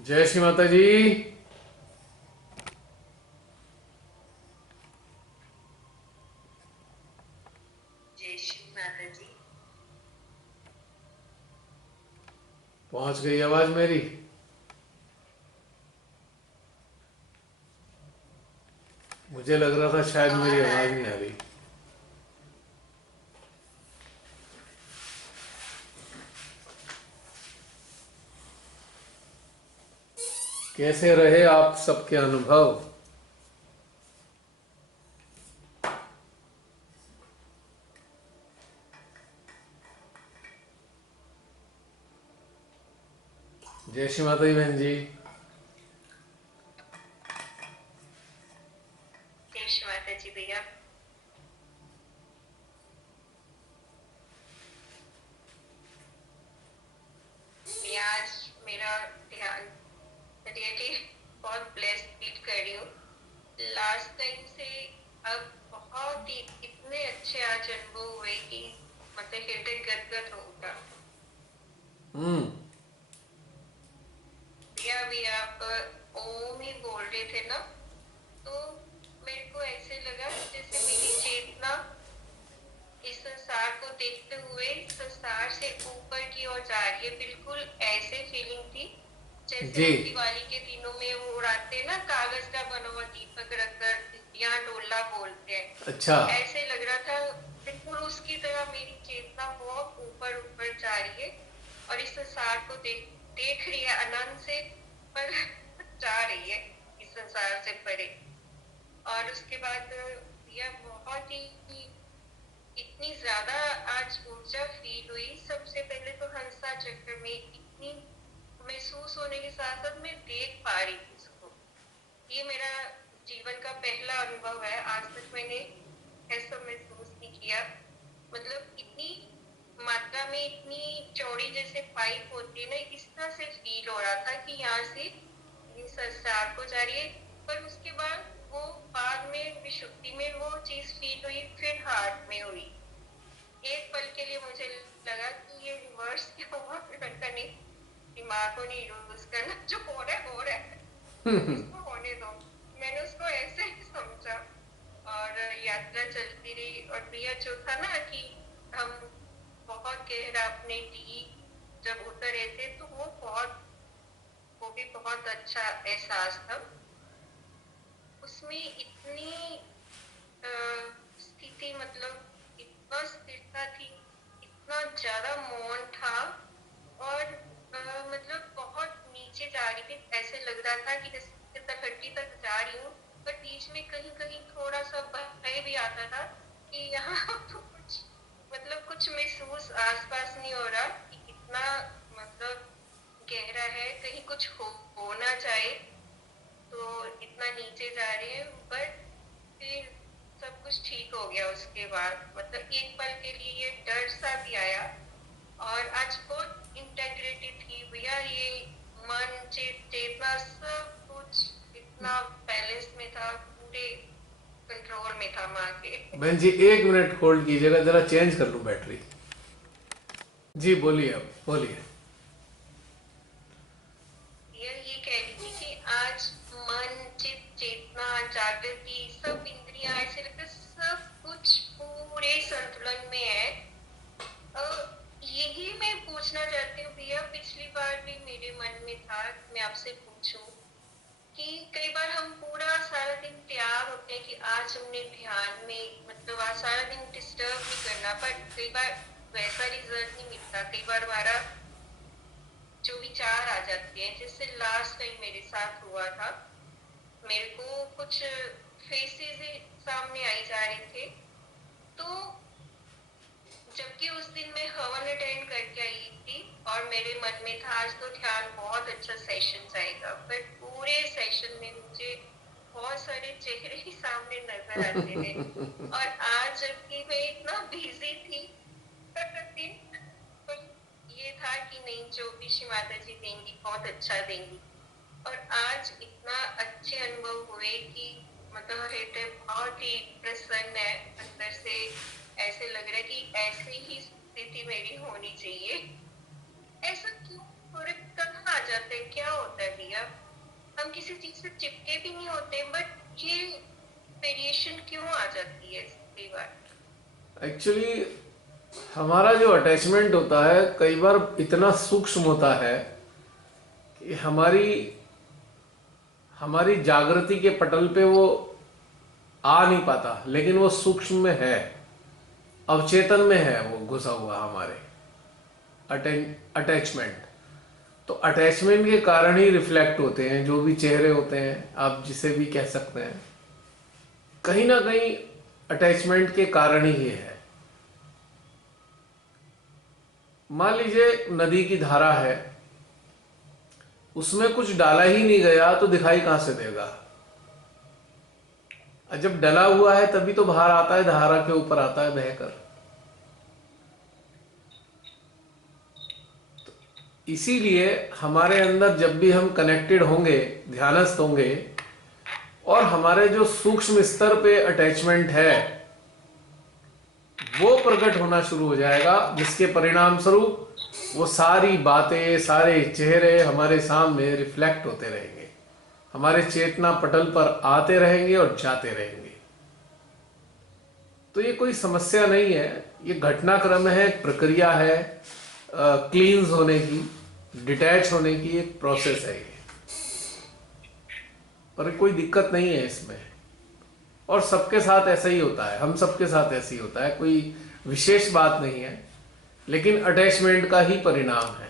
जय श्री माता जी। जय श्री माता जी। पहुंच गई आवाज मेरी? मुझे लग रहा था शायद आ मेरी रहा आवाज है। नहीं आ रही। कैसे रहे आप सबके अनुभव? जय श्री माता जी बहन जी। जय श्री माता जी भैया। भैया आज मेरा ध्यान रियली बहुत ब्लेस्ड फील कर रही हूँ। लास्ट टाइम से अब बहुत ही इतने अच्छे आज अनुभव हुए कि मतलब हृदय गदगद होगा। हम्म। भैया अभी आप ओम ही बोल रहे थे ना, तो मेरे को ऐसे लगा जैसे मेरी चेतना इस संसार को देखते हुए संसार से ऊपर की ओर जा रही है। बिल्कुल ऐसे फीलिंग थी जैसे जी। हम दिवाली के दिनों में वो उड़ाते हैं ना, कागज का बना हुआ दीपक रखकर, यहाँ डोला बोलते हैं। अच्छा। ऐसे लग रहा था, बिल्कुल उसकी तरह मेरी चेतना बहुत ऊपर ऊपर जा रही है और इस संसार को देख देख रही है आनंद से, पर जा रही है इस संसार से परे। और उसके बाद यह बहुत ही इतनी ज्यादा आज ऊर्जा फील हुई। सबसे पहले तो हंसा चक्र में इतनी महसूस होने के साथ साथ मैं देख पा रही थी इसको। ये मेरा जीवन का पहला अनुभव है, आज तक मैंने ऐसा महसूस नहीं किया। मतलब इतनी मात्रा में इतनी चौड़ी जैसे पाइप होती है ना, इस तरह से फील हो रहा था कि यहाँ से ये संसार को जा रही है। पर उसके बाद वो बाद में विशुद्धि में वो चीज फील हुई, फिर हार्ट में हुई। एक पल के लिए मुझे लगा कि ये रिवर्स क्यों हुआ, फिर मैंने कहा नहीं, दिमाग को नहीं यूज करना, जो हो रहा है इसको होने दो। मैंने उसको ऐसे ही समझा और यात्रा चलती रही। और भैया जो था ना कि हम बहुत गहरा अपने डी जब उतरे थे, तो वो भी बहुत अच्छा एहसास था। उसमें इतनी स्थिति, मतलब इतना स्थिरता थी, इतना ज्यादा मौन था। और मतलब बहुत नीचे जा रही थी, ऐसे लग रहा था कि जैसे तलहटी तक जा रही हूँ, पर बीच में कहीं कहीं थोड़ा सा भय भी आता था कि यहाँ तो कुछ मतलब कुछ महसूस आसपास नहीं हो रहा कि कितना मतलब गहरा है, कहीं कुछ होना चाहे। तो इतना नीचे जा रहे हैं, बट फिर सब कुछ ठीक हो गया। उसके बाद मतलब एक पल के लिए ये डर सा भी आया। और आज बहुत इंटेग्रिटी थी भैया, ये मन चेतना सब कुछ इतना बैलेंस में था, पूरे कंट्रोल में था माँ के। बहन जी 1 मिनट होल्ड कीजिएगा, जरा चेंज कर लूं बैटरी। जी बोलिए, अब बोलिए। ये कह रही थी कि आज मन चेतना जागृति सब इंद्रियां ऐसे लगता है सब कुछ पूरे संतुलन में है। यही मैं पूछना चाहती हूँ भैया, पिछली बार भी मेरे मन में था कि मैं आपसे पूछूं कि कई बार हम पूरा सारा दिन तैयार होते हैं कि आज हमने ध्यान में मतलब आज सारा दिन डिस्टर्ब नहीं करना, पर कई बार वैसा रिजल्ट नहीं मिलता। कई बार हमारा जो विचार आ जाते हैं, जैसे लास्ट टाइम मेरे साथ हुआ था, मेरे को कुछ फेसेस सामने आई जा रहे थे। तो जबकि उस दिन मैं हवन अटेंड करके आई थी और मेरे मन में था आज तो ध्यान बहुत अच्छा सेशन जाएगा, पर पूरे सेशन में मुझे बहुत सारे चेहरे ही सामने नजर आते थे। और आज जबकि मैं इतना बिजी थी दिन, पर ये था कि नहीं, जो भी श्री माता जी देंगी बहुत अच्छा देंगी। और आज इतना अच्छे अनुभव हुए कि मतलब हृदय बहुत ही प्रसन्न है अंदर से। ऐसे लग रहा है कि ऐसी ही स्थिति मेरी होनी चाहिए। ऐसा क्यों हो रहा है? कहाँ जाते हैं, क्या होता है भैया? हम किसी चीज से चिपके भी नहीं होते, बट ये वेरिएशन क्यों आ जाती है कई बार? एक्चुअली हमारा जो अटैचमेंट होता है कई बार इतना सूक्ष्म होता है कि हमारी हमारी जागृति के पटल पे वो आ नहीं पाता, लेकिन वो सूक्ष्म में है, अवचेतन में है, वो घुसा हुआ हमारे अटैचमेंट। तो अटैचमेंट के कारण ही रिफ्लेक्ट होते हैं जो भी चेहरे होते हैं, आप जिसे भी कह सकते हैं, कहीं ना कहीं अटैचमेंट के कारण ही ये है। मान लीजिए नदी की धारा है, उसमें कुछ डाला ही नहीं गया तो दिखाई कहां से देगा? जब डला हुआ है तभी तो बाहर आता है, धारा के ऊपर आता है बहकर। तो इसीलिए हमारे अंदर जब भी हम कनेक्टेड होंगे, ध्यानस्थ होंगे, और हमारे जो सूक्ष्म स्तर पे अटैचमेंट है वो प्रकट होना शुरू हो जाएगा, जिसके परिणाम स्वरूप वो सारी बातें, सारे चेहरे हमारे सामने रिफ्लेक्ट होते रहेंगे, हमारे चेतना पटल पर आते रहेंगे और जाते रहेंगे। तो ये कोई समस्या नहीं है, ये घटनाक्रम है, एक प्रक्रिया है, क्लींस होने की, डिटैच होने की एक प्रोसेस है ये। पर कोई दिक्कत नहीं है इसमें, और सबके साथ ऐसा ही होता है, हम सबके साथ ऐसे ही होता है, कोई विशेष बात नहीं है, लेकिन अटैचमेंट का ही परिणाम है।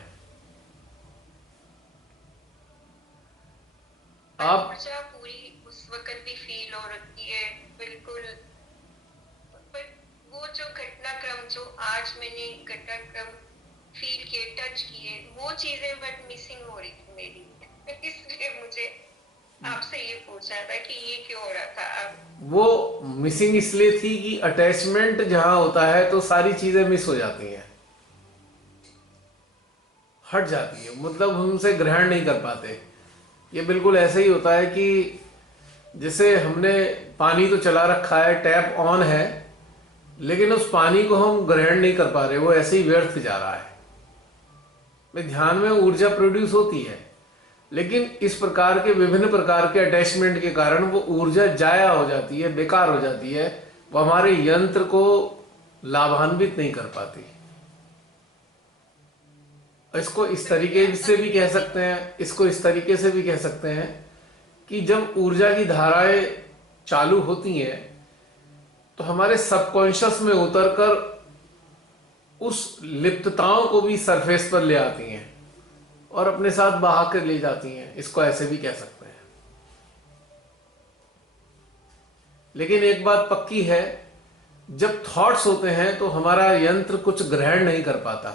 आप ऊर्जा पूरी उस वक्त भी फील हो रही है, बिल्कुल। पर वो जो घटनाक्रम, जो आज मैंने घटनाक्रम फील किए, टच किए, वो चीजें बट मिसिंग हो रही थी मेरी। इसलिए मुझे आपसे ये पूछना था कि ये क्यों हो रहा था। अब वो मिसिंग इसलिए थी कि अटैचमेंट जहां होता है तो सारी चीजें मिस हो जाती हैं, हट जाती है, मतलब हम उनसे ग्रहण नहीं कर पाते। ये बिल्कुल ऐसे ही होता है कि जैसे हमने पानी तो चला रखा है, टैप ऑन है, लेकिन उस पानी को हम ग्रहण नहीं कर पा रहे, वो ऐसे ही व्यर्थ जा रहा है। में ध्यान में ऊर्जा प्रोड्यूस होती है, लेकिन इस प्रकार के विभिन्न प्रकार के अटैचमेंट के कारण वो ऊर्जा जाया हो जाती है, बेकार हो जाती है, वो हमारे यंत्र को लाभान्वित नहीं कर पाती। इसको इस तरीके से भी कह सकते हैं, इसको इस तरीके से भी कह सकते हैं कि जब ऊर्जा की धाराएं चालू होती हैं तो हमारे सबकॉन्शियस में उतरकर उस लिप्तताओं को भी सरफेस पर ले आती हैं और अपने साथ बहा कर ले जाती हैं, इसको ऐसे भी कह सकते हैं। लेकिन एक बात पक्की है, जब थॉट्स होते हैं तो हमारा यंत्र कुछ ग्रहण नहीं कर पाता,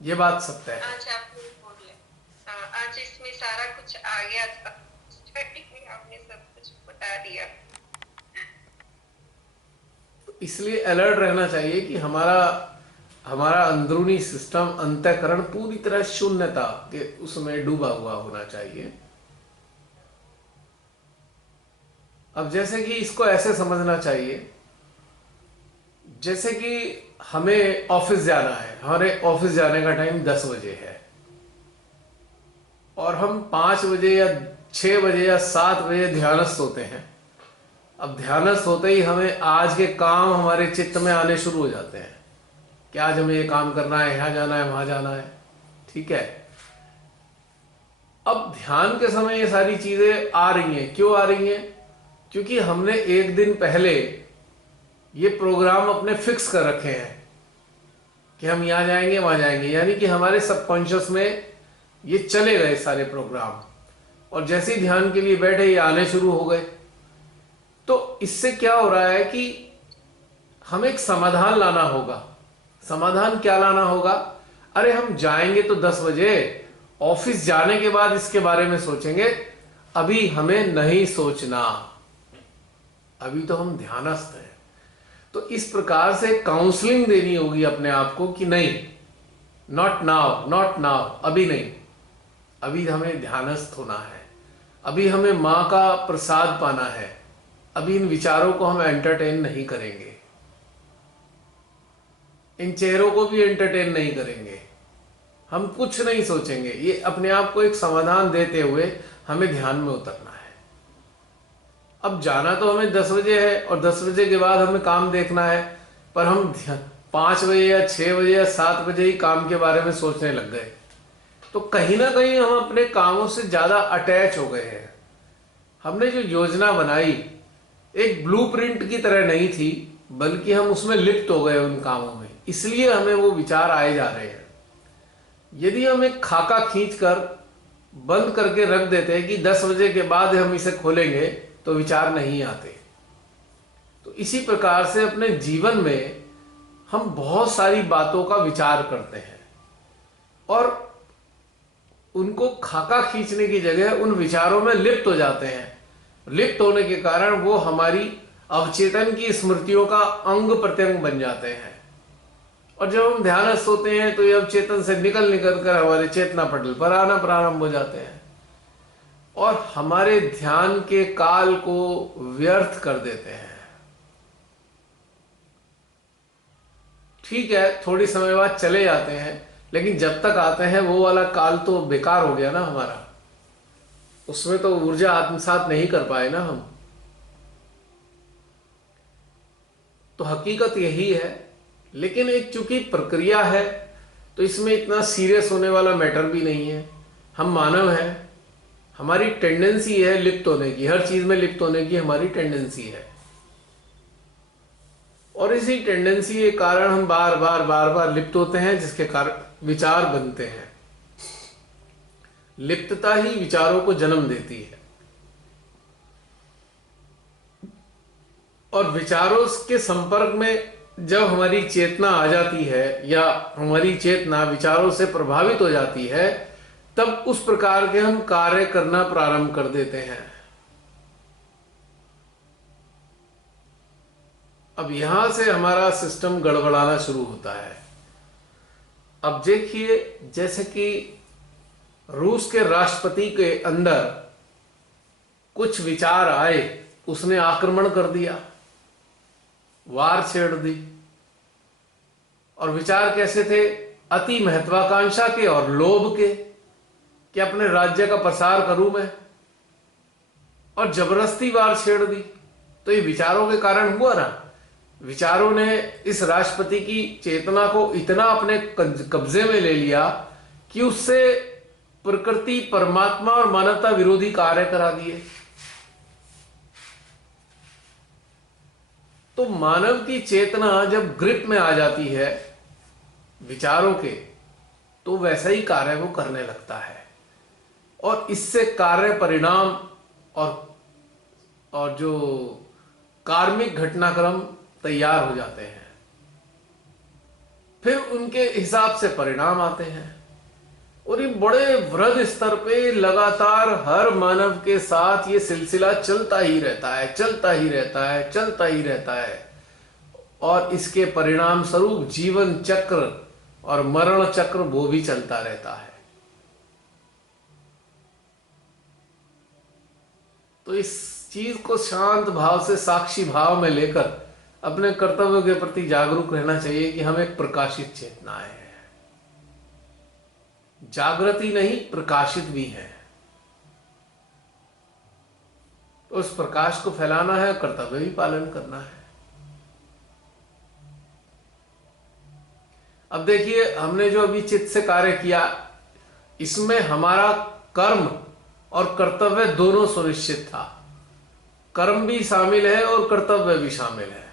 ये बात सत्य है। आज आपने बोल आज इसमें सारा कुछ आ गया था, स्टार्टिंग में आपने सब कुछ बता दिया। इसलिए अलर्ट रहना चाहिए कि हमारा हमारा अंदरूनी सिस्टम, अंतःकरण पूरी तरह शून्यता के उसमें डूबा हुआ होना चाहिए। अब जैसे कि इसको ऐसे समझना चाहिए, जैसे कि हमें ऑफिस जाना है, हमारे ऑफिस जाने का टाइम 10 बजे है और हम 5 बजे या 6 बजे या 7 बजे ध्यानस्थ होते हैं। अब ध्यानस्थ होते ही हमें आज के काम हमारे चित्त में आने शुरू हो जाते हैं कि आज हमें ये काम करना है, यहाँ जाना है, वहां जाना है, ठीक है। अब ध्यान के समय ये सारी चीजें आ रही हैं, क्यों आ रही हैं? क्योंकि हमने एक दिन पहले ये प्रोग्राम अपने फिक्स कर रखे हैं कि हम यहां जाएंगे, वहां जाएंगे, यानी कि हमारे सबकॉन्शियस में ये चले गए सारे प्रोग्राम, और जैसे ही ध्यान के लिए बैठे ये आने शुरू हो गए। तो इससे क्या हो रहा है कि हमें एक समाधान लाना होगा। समाधान क्या लाना होगा? अरे हम जाएंगे तो 10 बजे, ऑफिस जाने के बाद इसके बारे में सोचेंगे, अभी हमें नहीं सोचना, अभी तो हम ध्यानस्थ हैं। तो इस प्रकार से काउंसलिंग देनी होगी अपने आप को कि नहीं, नॉट नाउ, नॉट नाउ, अभी नहीं, अभी हमें ध्यानस्थ होना है, अभी हमें मां का प्रसाद पाना है, अभी इन विचारों को हम एंटरटेन नहीं करेंगे, इन चेहरों को भी एंटरटेन नहीं करेंगे, हम कुछ नहीं सोचेंगे, ये अपने आप को एक समाधान देते हुए हमें ध्यान में उतरना है। अब जाना तो हमें 10 बजे है और 10 बजे के बाद हमें काम देखना है, पर हम 5 बजे या 6 बजे या 7 बजे ही काम के बारे में सोचने लग गए, तो कहीं ना कहीं हम अपने कामों से ज्यादा अटैच हो गए हैं। हमने जो योजना बनाई एक ब्लूप्रिंट की तरह नहीं थी, बल्कि हम उसमें लिप्त हो गए उन कामों में, इसलिए हमें वो विचार आए जा रहे हैं। यदि हम एक खाका खींचकर बंद करके रख देते हैं कि 10 बजे के बाद हम इसे खोलेंगे, तो विचार नहीं आते। तो इसी प्रकार से अपने जीवन में हम बहुत सारी बातों का विचार करते हैं और उनको खाका खींचने की जगह उन विचारों में लिप्त हो जाते हैं। लिप्त होने के कारण वो हमारी अवचेतन की स्मृतियों का अंग प्रत्यंग बन जाते हैं, और जब हम ध्यानस्थ होते हैं तो ये अवचेतन से निकल निकल कर हमारे चेतना पटल पर आना प्रारंभ हो जाते हैं और हमारे ध्यान के काल को व्यर्थ कर देते हैं। ठीक है, थोड़ी समय बाद चले जाते हैं, लेकिन जब तक आते हैं वो वाला काल तो बेकार हो गया ना हमारा, उसमें तो ऊर्जा आत्मसात नहीं कर पाए ना हम। तो हकीकत यही है, लेकिन एक चूंकि प्रक्रिया है तो इसमें इतना सीरियस होने वाला मैटर भी नहीं है। हम मानव हैं, हमारी टेंडेंसी है लिप्त होने की, हर चीज में लिप्त होने की हमारी टेंडेंसी है, और इसी टेंडेंसी के कारण हम बार बार लिप्त होते हैं, जिसके कारण विचार बनते हैं। लिप्तता ही विचारों को जन्म देती है, और विचारों के संपर्क में जब हमारी चेतना आ जाती है या हमारी चेतना विचारों से प्रभावित हो जाती है, तब उस प्रकार के हम कार्य करना प्रारंभ कर देते हैं। अब यहां से हमारा सिस्टम गड़बड़ाना शुरू होता है। अब देखिए, जैसे कि रूस के राष्ट्रपति के अंदर कुछ विचार आए, उसने आक्रमण कर दिया, वार छेड़ दी। और विचार कैसे थे? अति महत्वाकांक्षा के और लोभ के, कि अपने राज्य का प्रसार करूं मैं, और जबरदस्ती वार छेड़ दी। तो ये विचारों के कारण हुआ ना। विचारों ने इस राष्ट्रपति की चेतना को इतना अपने कब्जे में ले लिया कि उससे प्रकृति, परमात्मा और मानवता विरोधी कार्य करा दिए। तो मानव की चेतना जब ग्रिप में आ जाती है विचारों के, तो वैसा ही कार्य वो करने लगता है, और इससे कार्य परिणाम और जो कार्मिक घटनाक्रम तैयार हो जाते हैं। फिर उनके हिसाब से परिणाम आते हैं, और ये बड़े वृहद स्तर पे लगातार हर मानव के साथ ये सिलसिला चलता ही रहता है, चलता ही रहता है, चलता ही रहता है। और इसके परिणाम स्वरूप जीवन चक्र और मरण चक्र वो भी चलता रहता है। तो इस चीज को शांत भाव से साक्षी भाव में लेकर अपने कर्तव्यों के प्रति जागरूक रहना चाहिए कि हम एक प्रकाशित चेतनाएं हैं, जागृति नहीं प्रकाशित भी है। तो उस प्रकाश को फैलाना है, कर्तव्य भी पालन करना है। अब देखिए, हमने जो अभी चित्त से कार्य किया, इसमें हमारा कर्म और कर्तव्य दोनों सुनिश्चित था। कर्म भी शामिल है और कर्तव्य भी शामिल है।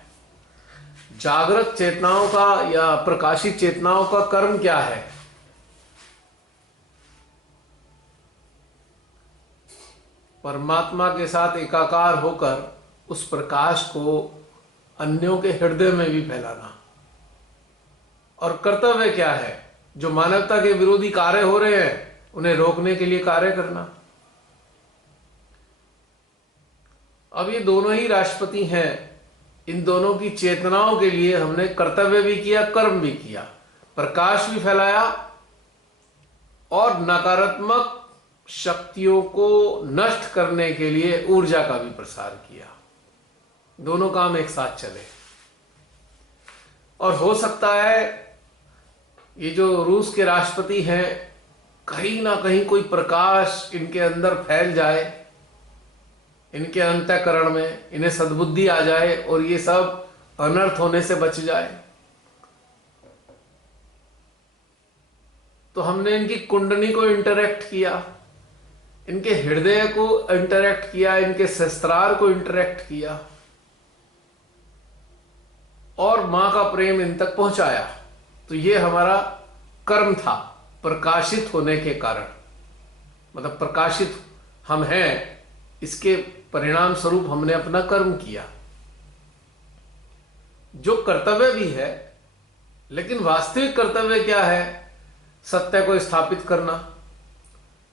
जागृत चेतनाओं का या प्रकाशित चेतनाओं का कर्म क्या है? परमात्मा के साथ एकाकार होकर उस प्रकाश को अन्यों के हृदय में भी फैलाना। और कर्तव्य क्या है? जो मानवता के विरोधी कार्य हो रहे हैं उन्हें रोकने के लिए कार्य करना। अब ये दोनों ही राष्ट्रपति हैं, इन दोनों की चेतनाओं के लिए हमने कर्तव्य भी किया, कर्म भी किया, प्रकाश भी फैलाया और नकारात्मक शक्तियों को नष्ट करने के लिए ऊर्जा का भी प्रसार किया। दोनों काम एक साथ चले। और हो सकता है ये जो रूस के राष्ट्रपति हैं, कहीं ना कहीं कोई प्रकाश इनके अंदर फैल जाए, इनके अंतःकरण में इन्हें सद्बुद्धि आ जाए और ये सब अनर्थ होने से बच जाए। तो हमने इनकी कुंडली को इंटरैक्ट किया, इनके हृदय को इंटरैक्ट किया, इनके सहस्त्रार को इंटरैक्ट किया और मां का प्रेम इन तक पहुंचाया। तो ये हमारा कर्म था, प्रकाशित होने के कारण, मतलब प्रकाशित हम हैं, इसके परिणाम स्वरूप हमने अपना कर्म किया, जो कर्तव्य भी है। लेकिन वास्तविक कर्तव्य क्या है? सत्य को स्थापित करना,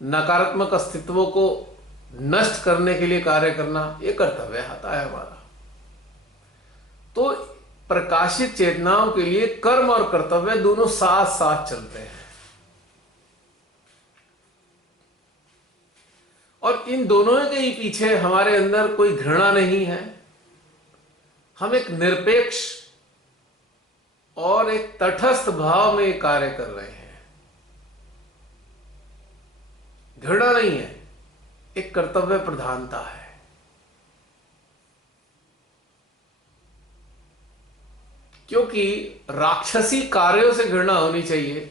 नकारात्मक अस्तित्वों को नष्ट करने के लिए कार्य करना, यह कर्तव्य आता है हमारा। तो प्रकाशित चेतनाओं के लिए कर्म और कर्तव्य दोनों साथ साथ चलते हैं, और इन दोनों के ही पीछे हमारे अंदर कोई घृणा नहीं है। हम एक निरपेक्ष और एक तटस्थ भाव में कार्य कर रहे हैं। घृणा नहीं है, एक कर्तव्य प्रधानता है। क्योंकि राक्षसी कार्यों से घृणा होनी चाहिए।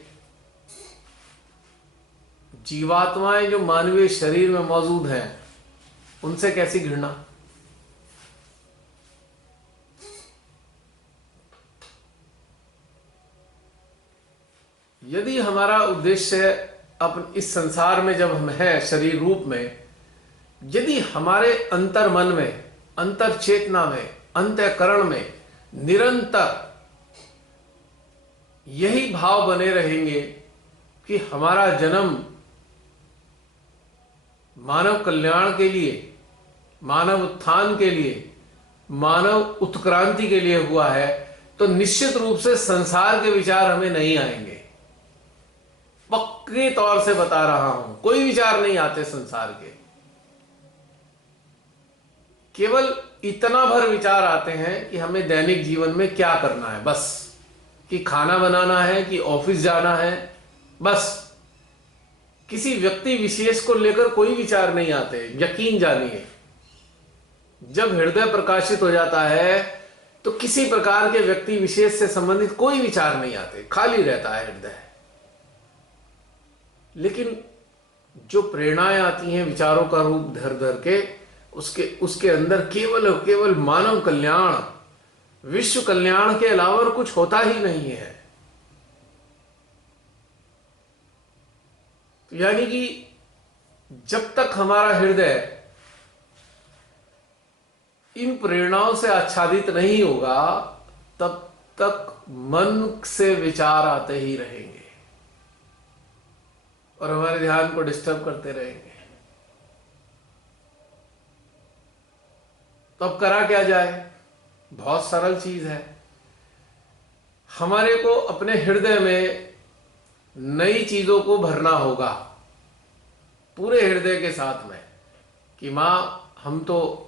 जीवात्माएं जो मानवीय शरीर में मौजूद हैं, उनसे कैसी घृणा? यदि हमारा उद्देश्य अपन इस संसार में जब हम हैं शरीर रूप में, यदि हमारे अंतर मन में, अंतर चेतना में, अंतःकरण में निरंतर यही भाव बने रहेंगे कि हमारा जन्म मानव कल्याण के लिए, मानव उत्थान के लिए, मानव उत्क्रांति के लिए हुआ है, तो निश्चित रूप से संसार के विचार हमें नहीं आएंगे। पक्के तौर से बता रहा हूं, कोई विचार नहीं आते संसार के। केवल इतना भर विचार आते हैं कि हमें दैनिक जीवन में क्या करना है, बस कि खाना बनाना है, कि ऑफिस जाना है, बस। किसी व्यक्ति विशेष को लेकर कोई विचार नहीं आते। यकीन जानिए, जब हृदय प्रकाशित हो जाता है तो किसी प्रकार के व्यक्ति विशेष से संबंधित कोई विचार नहीं आते, खाली रहता है हृदय। लेकिन जो प्रेरणाएं आती हैं विचारों का रूप धर धर के, उसके अंदर केवल और केवल मानव कल्याण, विश्व कल्याण के अलावा और कुछ होता ही नहीं है। तो यानी कि जब तक हमारा हृदय इन प्रेरणाओं से आच्छादित नहीं होगा, तब तक मन से विचार आते ही रहेंगे और हमारे ध्यान को डिस्टर्ब करते रहेंगे। तो अब करा क्या जाए? बहुत सरल चीज है। हमारे को अपने हृदय में नई चीजों को भरना होगा, पूरे हृदय के साथ में, कि मां हम तो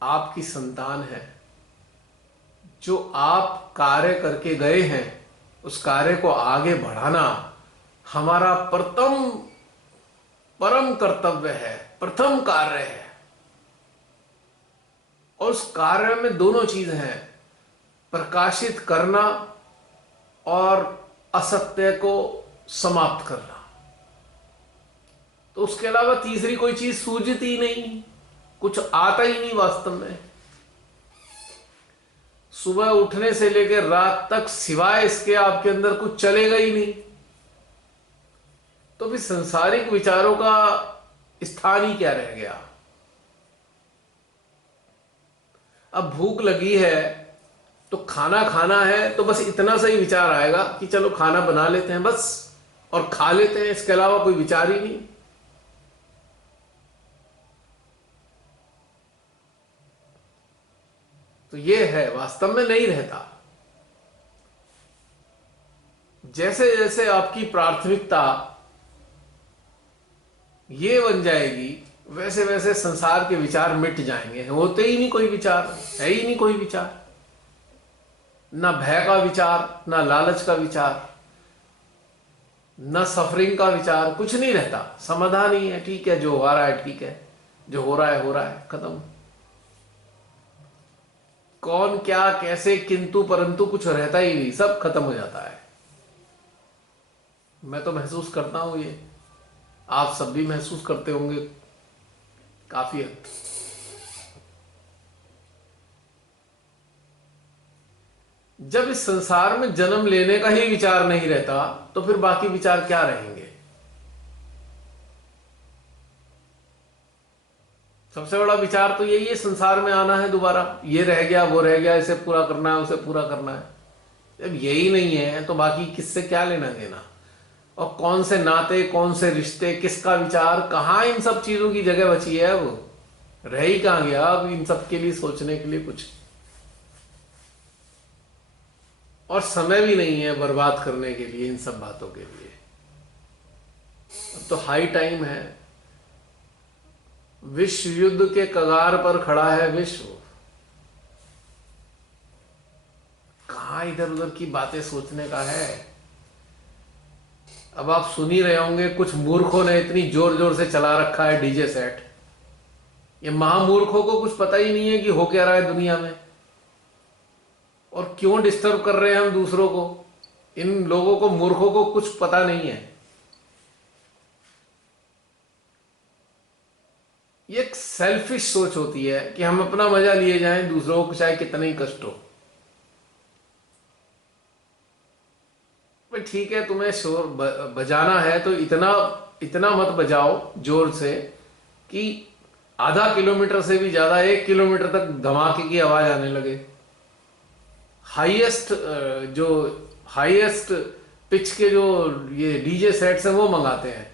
आपकी संतान है। जो आप कार्य करके गए हैं, उस कार्य को आगे बढ़ाना हमारा परम कर्तव्य है, प्रथम कार्य है। और उस कार्य में दोनों चीज हैं, प्रकाशित करना और असत्य को समाप्त करना। तो उसके अलावा तीसरी कोई चीज सूझती ही नहीं, कुछ आता ही नहीं वास्तव में। सुबह उठने से लेकर रात तक सिवाय इसके आपके अंदर कुछ चलेगा ही नहीं। तो फिर संसारिक विचारों का स्थान ही क्या रह गया? अब भूख लगी है तो खाना खाना है, तो बस इतना सा ही विचार आएगा कि चलो खाना बना लेते हैं बस, और खा लेते हैं, इसके अलावा कोई विचार ही नहीं। तो ये है, वास्तव में नहीं रहता। जैसे जैसे आपकी प्राथमिकता ये बन जाएगी, वैसे वैसे संसार के विचार मिट जाएंगे। होते ही नहीं कोई विचार, है ही नहीं कोई विचार, ना भय का विचार, ना लालच का विचार, न सफरिंग का विचार, कुछ नहीं रहता, समाधान ही है, ठीक है जो हो रहा है ठीक है, जो हो रहा है, खत्म। कौन क्या कैसे किंतु परंतु कुछ रहता ही नहीं, सब खत्म हो जाता है। मैं तो महसूस करता हूं ये, आप सब भी महसूस करते होंगे काफी हद तक। जब इस संसार में जन्म लेने का ही विचार नहीं रहता तो फिर बाकी विचार क्या रहेंगे? सबसे बड़ा विचार तो यही है, संसार में आना है दोबारा, ये रह गया वो रह गया, इसे पूरा करना है उसे पूरा करना है। जब यही नहीं है तो बाकी किससे क्या लेना देना? और कौन से नाते, कौन से रिश्ते, किसका विचार, कहां इन सब चीजों की जगह बची है? अब रह ही कहां गया अब इन सब के लिए सोचने के लिए कुछ? और समय भी नहीं है बर्बाद करने के लिए इन सब बातों के लिए। अब तो हाई टाइम है, विश्व युद्ध के कगार पर खड़ा है विश्व। कहां इधर उधर की बातें सोचने का है? अब आप सुन ही रहे होंगे, कुछ मूर्खों ने इतनी जोर जोर से चला रखा है डीजे सेट। ये महामूर्खों को कुछ पता ही नहीं है कि हो क्या रहा है दुनिया में, और क्यों डिस्टर्ब कर रहे हैं हम दूसरों को। इन लोगों को, मूर्खों को कुछ पता नहीं है। ये एक सेल्फिश सोच होती है कि हम अपना मजा लिए जाएं, दूसरों को चाहे कितना ही कष्ट हो। भाई ठीक है, तुम्हें शोर बजाना है तो इतना इतना मत बजाओ जोर से कि आधा किलोमीटर से भी ज्यादा, 1 किलोमीटर तक धमाके की आवाज आने लगे। हाईएस्ट जो हाईएस्ट पिच के जो ये डीजे सेट्स हैं वो मंगाते हैं।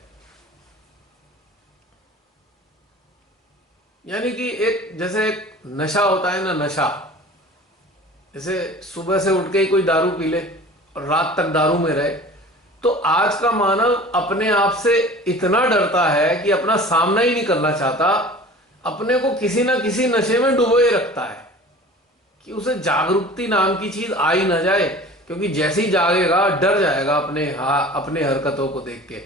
यानी कि एक जैसे एक नशा होता है ना, नशा, जैसे सुबह से उठ के ही कोई दारू पी ले और रात तक दारू में रहे, तो आज का मानव अपने आप से इतना डरता है कि अपना सामना ही नहीं करना चाहता, अपने को किसी ना किसी नशे में डुबोए रखता है कि उसे जागरूकता नाम की चीज आ ही ना जाए। क्योंकि जैसे ही जागेगा डर जाएगा अपने हरकतों को देख के।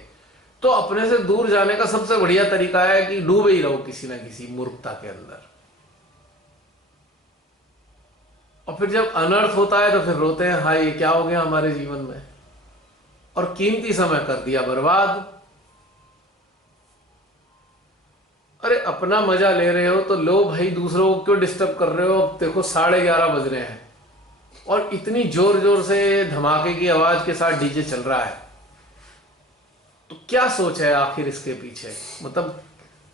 तो अपने से दूर जाने का सबसे बढ़िया तरीका है कि डूबे ही रहो किसी ना किसी मूर्खता के अंदर। और फिर जब अनर्थ होता है तो फिर रोते हैं, हाय ये क्या हो गया हमारे जीवन में, और कीमती समय कर दिया बर्बाद। अरे अपना मजा ले रहे हो तो लो भाई, दूसरों को क्यों डिस्टर्ब कर रहे हो? अब देखो 11:30 बज रहे हैं और इतनी जोर जोर से धमाके की आवाज के साथ डीजे चल रहा है, तो क्या सोच है आखिर इसके पीछे? मतलब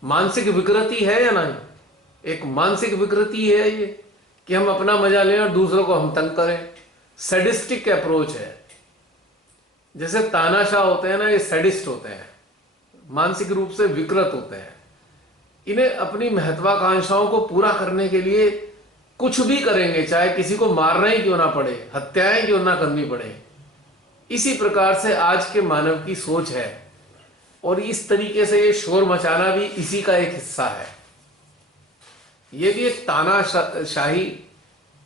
मानसिक विकृति है या नहीं? एक मानसिक विकृति है ये कि हम अपना मजा लें और दूसरों को हम तंग करें। सैडिस्टिक अप्रोच है। जैसे तानाशाह होते हैं ना, ये सैडिस्ट होते हैं, मानसिक रूप से विकृत होते हैं। इन्हें अपनी महत्वाकांक्षाओं को पूरा करने के लिए कुछ भी करेंगे, चाहे किसी को मारना ही क्यों ना पड़े, हत्याएं क्यों ना करनी पड़े। इसी प्रकार से आज के मानव की सोच है, और इस तरीके से ये शोर मचाना भी इसी का एक हिस्सा है। ये भी एक तानाशाही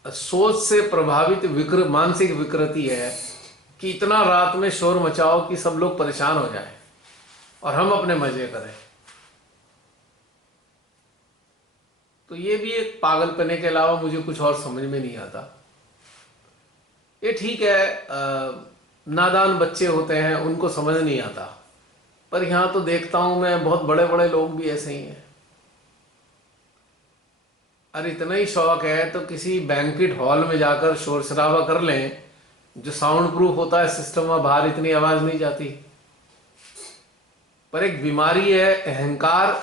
सोच से प्रभावित मानसिक विकृति है कि इतना रात में शोर मचाओ कि सब लोग परेशान हो जाएं और हम अपने मजे करें। तो ये भी एक पागलपने के अलावा मुझे कुछ और समझ में नहीं आता। ये ठीक है, नादान बच्चे होते हैं उनको समझ नहीं आता, पर यहां तो देखता हूं मैं बहुत बड़े बड़े लोग भी ऐसे ही हैं। अरे इतना ही शौक है तो किसी बैंक्वेट हॉल में जाकर शोर शराबा कर लें, जो साउंड प्रूफ होता है सिस्टम, में बाहर इतनी आवाज नहीं जाती। पर एक बीमारी है अहंकार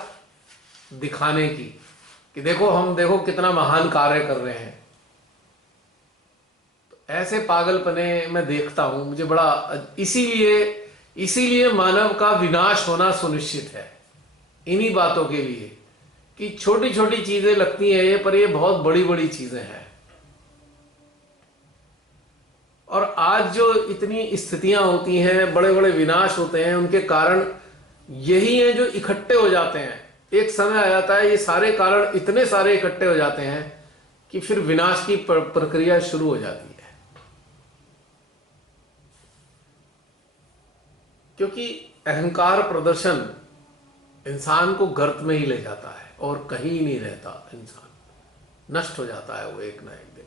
दिखाने की कि देखो कितना महान कार्य कर रहे हैं। तो ऐसे पागलपने मैं देखता हूं, मुझे बड़ा, इसीलिए मानव का विनाश होना सुनिश्चित है, इन्हीं बातों के लिए कि छोटी छोटी चीजें लगती हैं ये, पर ये बहुत बड़ी बड़ी चीजें हैं। और आज जो इतनी स्थितियां होती हैं, बड़े बड़े विनाश होते हैं, उनके कारण यही हैं जो इकट्ठे हो जाते हैं। एक समय आ जाता है ये सारे कारण इतने सारे इकट्ठे हो जाते हैं कि फिर विनाश की प्रक्रिया शुरू हो जाती है। क्योंकि अहंकार प्रदर्शन इंसान को गर्त में ही ले जाता है और कहीं नहीं रहता। इंसान नष्ट हो जाता है वो एक ना एक दिन।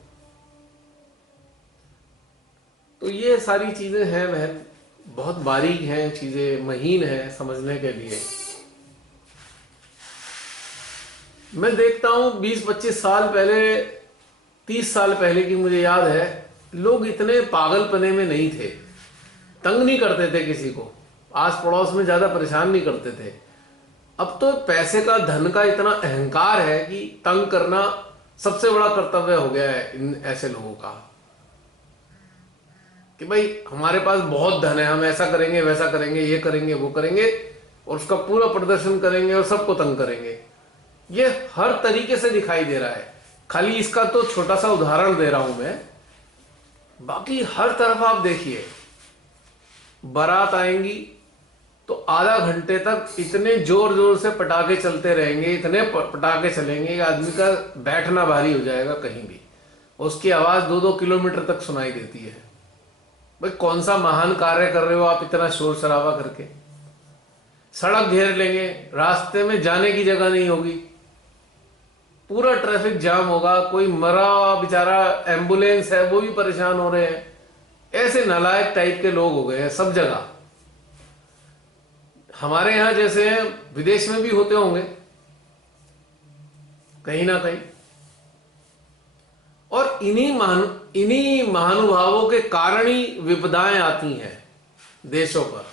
तो ये सारी चीजें हैं बहन, बहुत बारीक हैं चीजें, महीन हैं समझने के लिए। मैं देखता हूं 20-25 साल पहले, 30 साल पहले की मुझे याद है, लोग इतने पागलपने में नहीं थे, तंग नहीं करते थे किसी को, आस पड़ोस में ज्यादा परेशान नहीं करते थे। अब तो पैसे का, धन का इतना अहंकार है कि तंग करना सबसे बड़ा कर्तव्य हो गया है इन ऐसे लोगों का, कि भाई हमारे पास बहुत धन है, हम ऐसा करेंगे वैसा करेंगे, ये करेंगे वो करेंगे, और उसका पूरा प्रदर्शन करेंगे और सबको तंग करेंगे। ये हर तरीके से दिखाई दे रहा है। खाली इसका तो छोटा सा उदाहरण दे रहा हूं मैं, बाकी हर तरफ आप देखिए, बारात आएंगी तो आधा घंटे तक इतने जोर जोर से पटाखे चलते रहेंगे, इतने पटाखे चलेंगे कि आदमी का बैठना भारी हो जाएगा कहीं भी। उसकी आवाज 2-2 किलोमीटर तक सुनाई देती है। भाई कौन सा महान कार्य कर रहे हो आप इतना शोर शराबा करके? सड़क घेर लेंगे, रास्ते में जाने की जगह नहीं होगी, पूरा ट्रैफिक जाम होगा, कोई मरा बेचारा एम्बुलेंस है वो भी परेशान हो रहे हैं। ऐसे नालायक टाइप के लोग हो गए हैं सब जगह। हमारे यहां जैसे हैं विदेश में भी होते होंगे कहीं ना कहीं। और इन्हीं महानुभावों के कारण ही विपदाएं आती हैं देशों पर।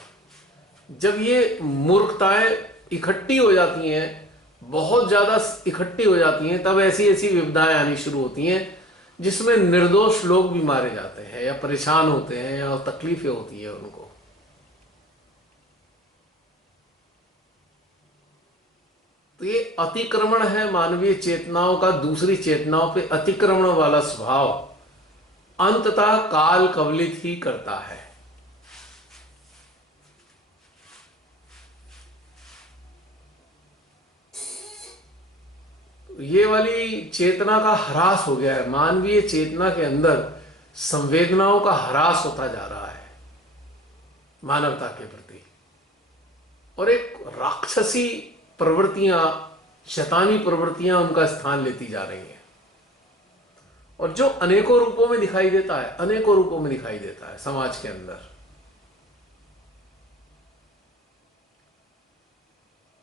जब ये मूर्खताएं इकट्ठी हो जाती हैं, बहुत ज्यादा इकट्ठी हो जाती हैं, तब ऐसी ऐसी विपदाएं आनी शुरू होती हैं जिसमें निर्दोष लोग भी मारे जाते हैं या परेशान होते हैं या तकलीफें होती है उनको। तो ये अतिक्रमण है मानवीय चेतनाओं का, दूसरी चेतनाओं पे अतिक्रमण वाला स्वभाव अंततः काल कवलित ही करता है। ये वाली चेतना का ह्रास हो गया है, मानवीय चेतना के अंदर संवेदनाओं का ह्रास होता जा रहा है मानवता के प्रति, और एक राक्षसी प्रवृत्तियां, शैतानी प्रवृत्तियां उनका स्थान लेती जा रही हैं, और जो अनेकों रूपों में दिखाई देता है, अनेकों रूपों में दिखाई देता है समाज के अंदर।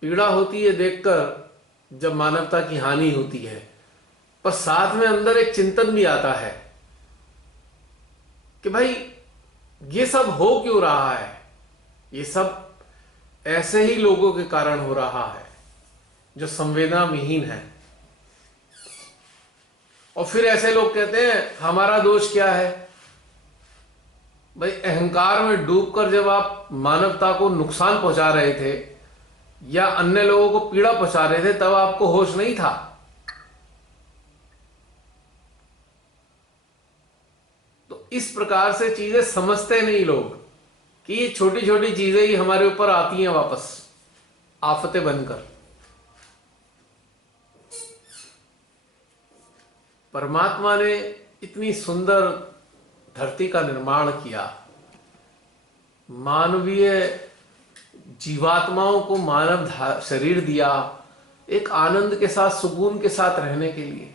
पीड़ा होती है देखकर जब मानवता की हानि होती है, पर साथ में अंदर एक चिंतन भी आता है कि भाई ये सब हो क्यों रहा है, ये सब ऐसे ही लोगों के कारण हो रहा है जो संवेदना विहीन है। और फिर ऐसे लोग कहते हैं हमारा दोष क्या है। भाई अहंकार में डूबकर जब आप मानवता को नुकसान पहुंचा रहे थे या अन्य लोगों को पीड़ा पहुंचा रहे थे, तब आपको होश नहीं था। तो इस प्रकार से चीजें समझते नहीं लोग कि ये छोटी छोटी चीजें ही हमारे ऊपर आती हैं वापस आफतें बनकर। परमात्मा ने इतनी सुंदर धरती का निर्माण किया, मानवीय जीवात्माओं को मानव शरीर दिया, एक आनंद के साथ, सुकून के साथ रहने के लिए।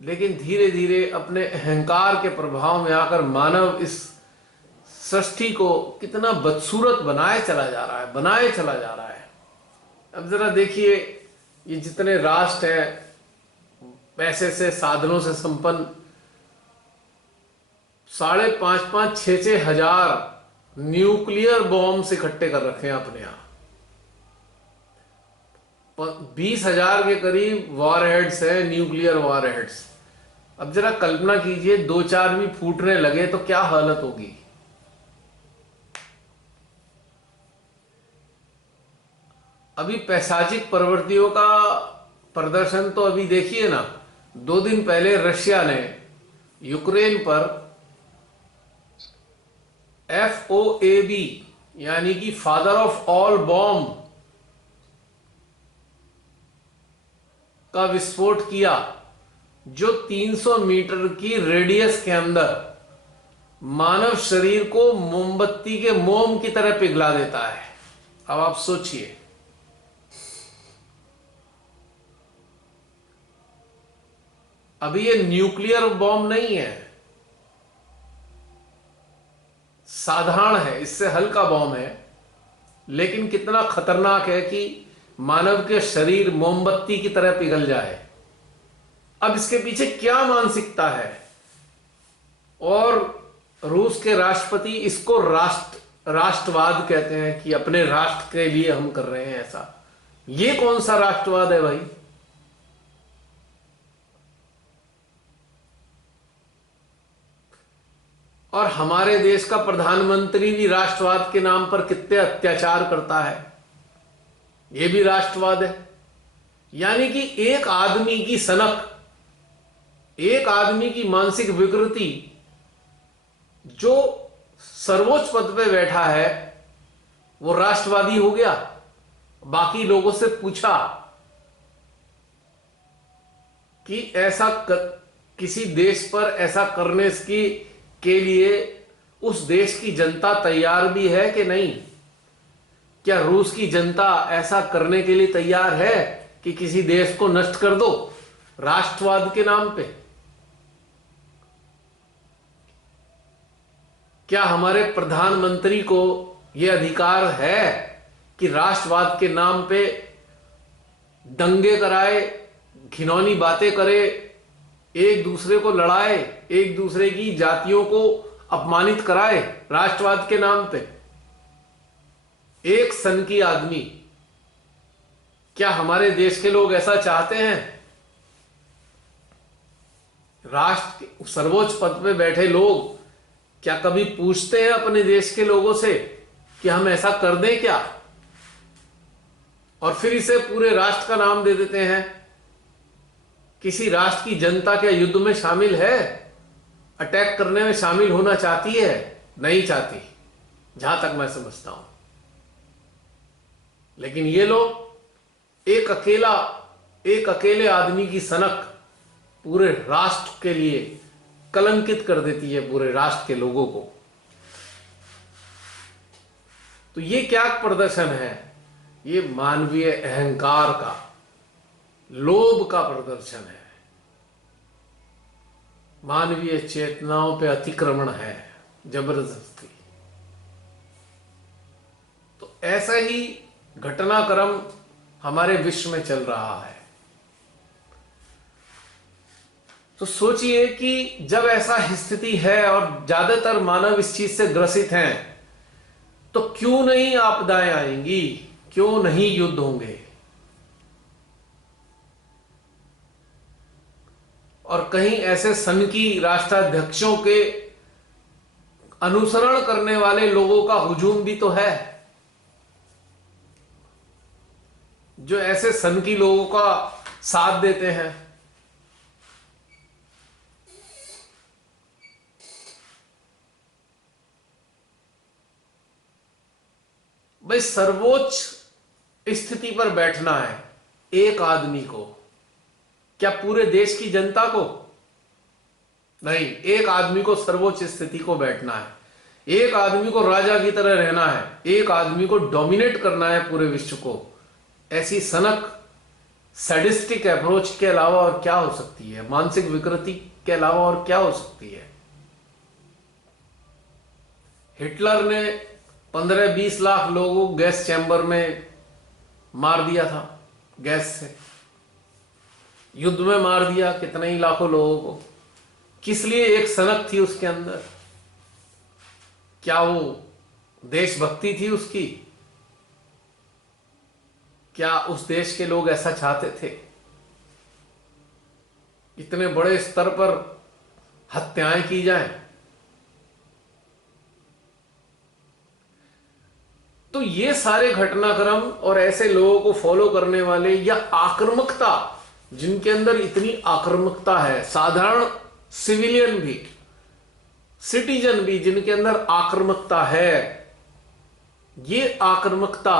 लेकिन धीरे धीरे अपने अहंकार के प्रभाव में आकर मानव इस सृष्टि को कितना बदसूरत बनाए चला जा रहा है, बनाए चला जा रहा है। अब जरा देखिए, ये जितने राष्ट्र हैं पैसे से, साधनों से संपन्न, 5,500-6,6 हजार न्यूक्लियर बॉम्ब इकट्ठे कर रखे हैं अपने यहां। 20,000 के करीब वॉरहेड्स हैं, न्यूक्लियर वॉरहेड्स। अब जरा कल्पना कीजिए 2-4 भी फूटने लगे तो क्या हालत होगी। अभी पैशाचिक प्रवृत्तियों का प्रदर्शन तो अभी देखिए ना, 2 दिन पहले रशिया ने यूक्रेन पर FOAB यानी कि फादर ऑफ ऑल बॉम्ब का विस्फोट किया, जो 300 मीटर की रेडियस के अंदर मानव शरीर को मोमबत्ती के मोम की तरह पिघला देता है। अब आप सोचिए, अभी ये न्यूक्लियर बॉम्ब नहीं है, साधारण है, इससे हल्का बॉम्ब है, लेकिन कितना खतरनाक है कि मानव के शरीर मोमबत्ती की तरह पिघल जाए। अब इसके पीछे क्या मानसिकता है? और रूस के राष्ट्रपति इसको राष्ट्रवाद कहते हैं कि अपने राष्ट्र के लिए हम कर रहे हैं ऐसा। ये कौन सा राष्ट्रवाद है भाई? और हमारे देश का प्रधानमंत्री भी राष्ट्रवाद के नाम पर कितने अत्याचार करता है, यह भी राष्ट्रवाद है। यानी कि एक आदमी की सनक, एक आदमी की मानसिक विकृति, जो सर्वोच्च पद पे बैठा है वो राष्ट्रवादी हो गया। बाकी लोगों से पूछा कि किसी देश पर ऐसा करने के लिए उस देश की जनता तैयार भी है कि नहीं? क्या रूस की जनता ऐसा करने के लिए तैयार है कि किसी देश को नष्ट कर दो राष्ट्रवाद के नाम पे? क्या हमारे प्रधानमंत्री को यह अधिकार है कि राष्ट्रवाद के नाम पे दंगे कराए, घिनौनी बातें करे, एक दूसरे को लड़ाए, एक दूसरे की जातियों को अपमानित कराए राष्ट्रवाद के नाम पे? एक सन की आदमी, क्या हमारे देश के लोग ऐसा चाहते हैं? राष्ट्र सर्वोच्च पद पे बैठे लोग क्या कभी पूछते हैं अपने देश के लोगों से कि हम ऐसा कर दें क्या? और फिर इसे पूरे राष्ट्र का नाम दे देते हैं। किसी राष्ट्र की जनता क्या युद्ध में शामिल है? अटैक करने में शामिल होना चाहती है? नहीं चाहती, जहां तक मैं समझता हूं। लेकिन ये लोग एक अकेले आदमी की सनक पूरे राष्ट्र के लिए कलंकित कर देती है, पूरे राष्ट्र के लोगों को। तो ये क्या प्रदर्शन है? ये मानवीय अहंकार का, लोभ का प्रदर्शन है, मानवीय चेतनाओं पे अतिक्रमण है, जबरदस्ती। तो ऐसा ही घटनाक्रम हमारे विश्व में चल रहा है। तो सोचिए कि जब ऐसा स्थिति है और ज्यादातर मानव इस चीज से ग्रसित हैं, तो क्यों नहीं आपदाएं आएंगी, क्यों नहीं युद्ध होंगे? और कहीं ऐसे सनकी राष्ट्राध्यक्षों के अनुसरण करने वाले लोगों का हुजूम भी तो है, जो ऐसे सनकी लोगों का साथ देते हैं। भाई, सर्वोच्च स्थिति पर बैठना है एक आदमी को, क्या पूरे देश की जनता को? नहीं, एक आदमी को सर्वोच्च स्थिति को बैठना है, एक आदमी को राजा की तरह रहना है, एक आदमी को डोमिनेट करना है पूरे विश्व को। ऐसी सनक, सैडिस्टिक अप्रोच के अलावा और क्या हो सकती है? मानसिक विकृति के अलावा और क्या हो सकती है? हिटलर ने 15-20 लाख लोगों को गैस चैम्बर में मार दिया था, गैस से युद्ध में मार दिया कितने ही लाखों लोगों को। किस लिए? एक सनक थी उसके अंदर। क्या वो देशभक्ति थी उसकी? क्या उस देश के लोग ऐसा चाहते थे? इतने बड़े स्तर पर हत्याएं की जाएं? तो ये सारे घटनाक्रम और ऐसे लोगों को फॉलो करने वाले, या आक्रामकता, जिनके अंदर इतनी आक्रामकता है, साधारण सिविलियन भी, सिटीजन भी जिनके अंदर आक्रामकता है, ये आक्रामकता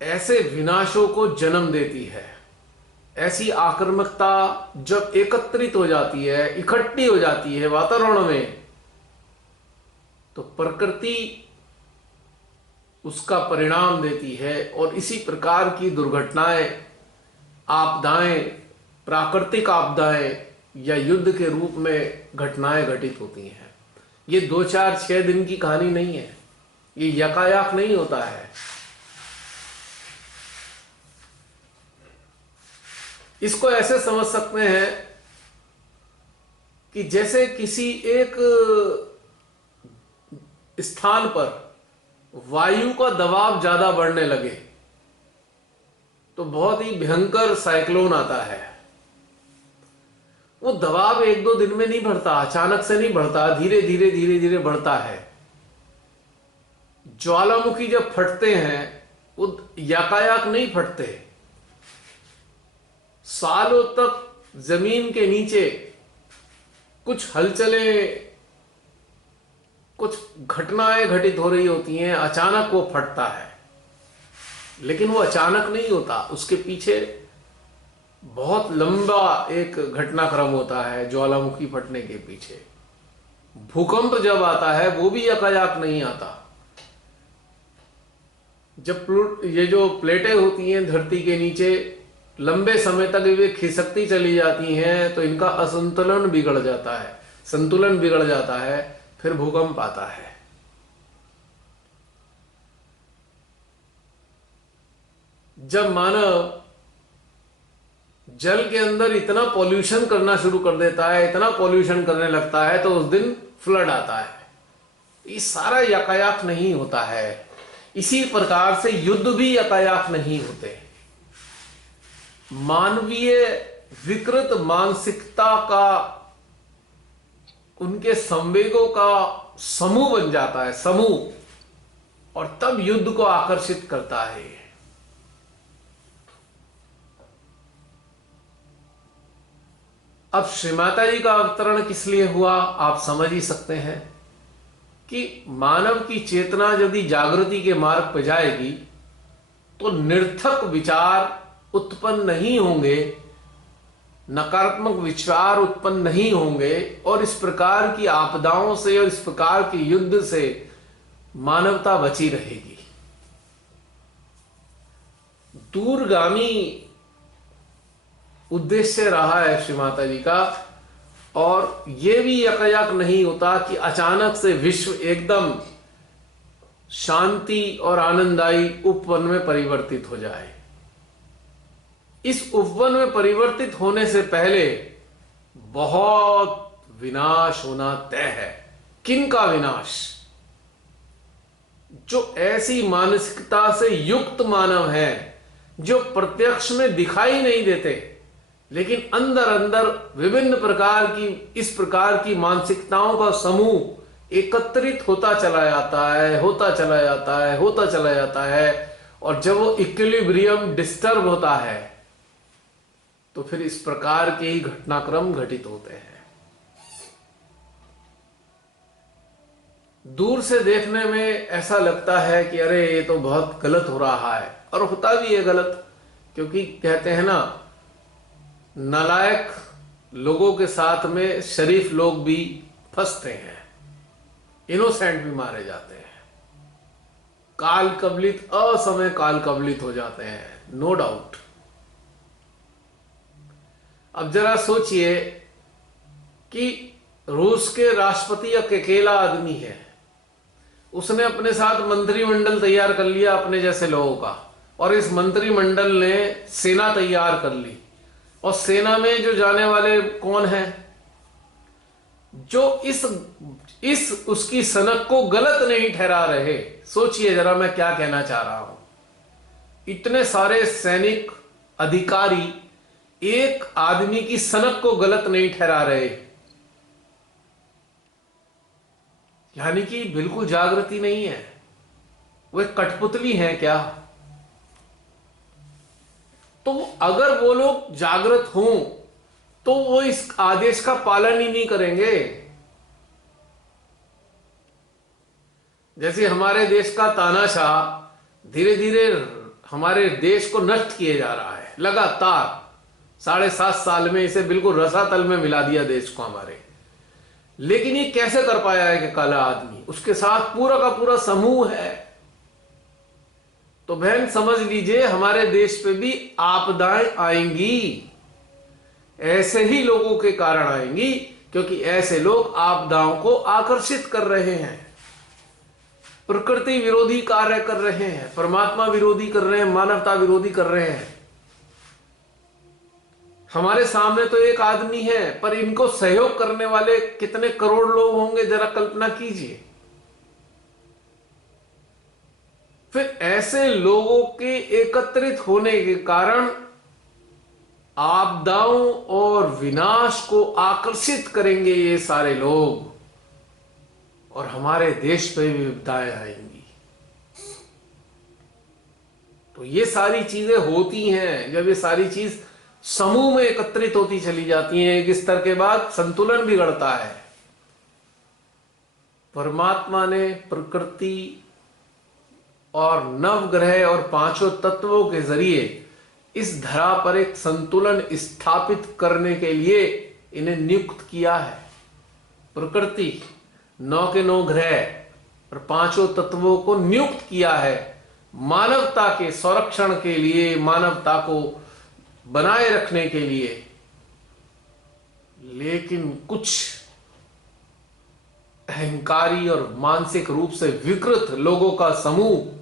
ऐसे विनाशों को जन्म देती है, ऐसी आक्रामकता जब एकत्रित हो जाती है, इकट्ठी हो जाती है वातावरण में, तो प्रकृति उसका परिणाम देती है। और इसी प्रकार की दुर्घटनाएं, आपदाएं, प्राकृतिक आपदाएं या युद्ध के रूप में घटनाएं घटित होती हैं। ये 2-4-6 दिन की कहानी नहीं है, ये यकायक नहीं होता है। इसको ऐसे समझ सकते हैं कि जैसे किसी एक स्थान पर वायु का दबाव ज्यादा बढ़ने लगे तो बहुत ही भयंकर साइक्लोन आता है। वो दबाव 1-2 दिन में नहीं बढ़ता, अचानक से नहीं बढ़ता, धीरे धीरे धीरे धीरे बढ़ता है। ज्वालामुखी जब फटते हैं वो यकायक नहीं फटते, सालों तक जमीन के नीचे कुछ हलचलें, कुछ घटनाएं घटित हो रही होती हैं, अचानक वो फटता है। लेकिन वो अचानक नहीं होता, उसके पीछे बहुत लंबा एक घटनाक्रम होता है। ज्वालामुखी फटने के पीछे भूकंप जब आता है वो भी यकायक नहीं आता। जब ये जो प्लेटें होती हैं धरती के नीचे लंबे समय तक वे खिसकती चली जाती हैं तो इनका असंतुलन बिगड़ जाता है, संतुलन बिगड़ जाता है, फिर भूकंप आता है। जब मानव जल के अंदर इतना पॉल्यूशन करना शुरू कर देता है, इतना पॉल्यूशन करने लगता है, तो उस दिन फ्लड आता है। ये सारा यकायक नहीं होता है। इसी प्रकार से युद्ध भी यकायक नहीं होते। मानवीय विकृत मानसिकता का, उनके संवेगों का समूह बन जाता है, समूह, और तब युद्ध को आकर्षित करता है। अब श्री माता जी का अवतरण किस लिए हुआ आप समझ ही सकते हैं कि मानव की चेतना यदि जागृति के मार्ग पर जाएगी तो निरर्थक विचार उत्पन्न नहीं होंगे, नकारात्मक विचार उत्पन्न नहीं होंगे, और इस प्रकार की आपदाओं से और इस प्रकार के युद्ध से मानवता बची रहेगी। दूरगामी उद्देश्य रहा है श्री माता जी का, और यह भी यकायक नहीं होता कि अचानक से विश्व एकदम शांति और आनंददायी उपवन में परिवर्तित हो जाए। इस उपवन में परिवर्तित होने से पहले बहुत विनाश होना तय है। किन का विनाश? जो ऐसी मानसिकता से युक्त मानव है जो प्रत्यक्ष में दिखाई नहीं देते, लेकिन अंदर अंदर विभिन्न प्रकार की, इस प्रकार की मानसिकताओं का समूह एकत्रित होता चला जाता है, होता चला जाता है, होता चला जाता है, और जब वो इक्विलिब्रियम डिस्टर्ब होता है तो फिर इस प्रकार के ही घटनाक्रम घटित होते हैं। दूर से देखने में ऐसा लगता है कि अरे ये तो बहुत गलत हो रहा है, और होता भी है गलत, क्योंकि कहते हैं ना, नालायक लोगों के साथ में शरीफ लोग भी फंसते हैं, इनोसेंट भी मारे जाते हैं, काल कबलित, असमय काल कबलित हो जाते हैं, नो डाउट। अब जरा सोचिए कि रूस के राष्ट्रपति अकेला आदमी है, उसने अपने साथ मंत्रिमंडल तैयार कर लिया अपने जैसे लोगों का, और इस मंत्रिमंडल ने सेना तैयार कर ली, और सेना में जो जाने वाले कौन हैं? जो इस उसकी सनक को गलत नहीं ठहरा रहे। सोचिए जरा मैं क्या कहना चाह रहा हूं। इतने सारे सैनिक अधिकारी एक आदमी की सनक को गलत नहीं ठहरा रहे, यानी कि बिल्कुल जागृति नहीं है, वो एक कठपुतली है क्या? तो अगर वो लोग जागृत हों तो वो इस आदेश का पालन ही नहीं करेंगे। जैसे हमारे देश का तानाशाह धीरे धीरे हमारे देश को नष्ट किए जा रहा है लगातार, 7.5 साल में इसे बिल्कुल रसातल में मिला दिया देश को हमारे। लेकिन ये कैसे कर पाया है कि काला आदमी, उसके साथ पूरा का पूरा समूह है। तो बहन समझ लीजिए, हमारे देश पे भी आपदाएं आएंगी, ऐसे ही लोगों के कारण आएंगी, क्योंकि ऐसे लोग आपदाओं को आकर्षित कर रहे हैं, प्रकृति विरोधी कार्य कर रहे हैं, परमात्मा विरोधी कर रहे हैं, मानवता विरोधी कर रहे हैं। हमारे सामने तो एक आदमी है, पर इनको सहयोग करने वाले कितने करोड़ लोग होंगे, जरा कल्पना कीजिए। फिर ऐसे लोगों के एकत्रित होने के कारण आपदाओं और विनाश को आकर्षित करेंगे ये सारे लोग, और हमारे देश पे भी विपदाएं आएंगी। तो ये सारी चीजें होती हैं। जब ये सारी चीज समूह में एकत्रित होती चली जाती हैं, एक स्तर के बाद संतुलन बिगड़ता है। परमात्मा ने प्रकृति और नवग्रह और 5 तत्वों के जरिए इस धरा पर एक संतुलन स्थापित करने के लिए इन्हें नियुक्त किया है। प्रकृति 9 के 9 ग्रह और 5 तत्वों को नियुक्त किया है मानवता के संरक्षण के लिए, मानवता को बनाए रखने के लिए। लेकिन कुछ अहंकारी और मानसिक रूप से विकृत लोगों का समूह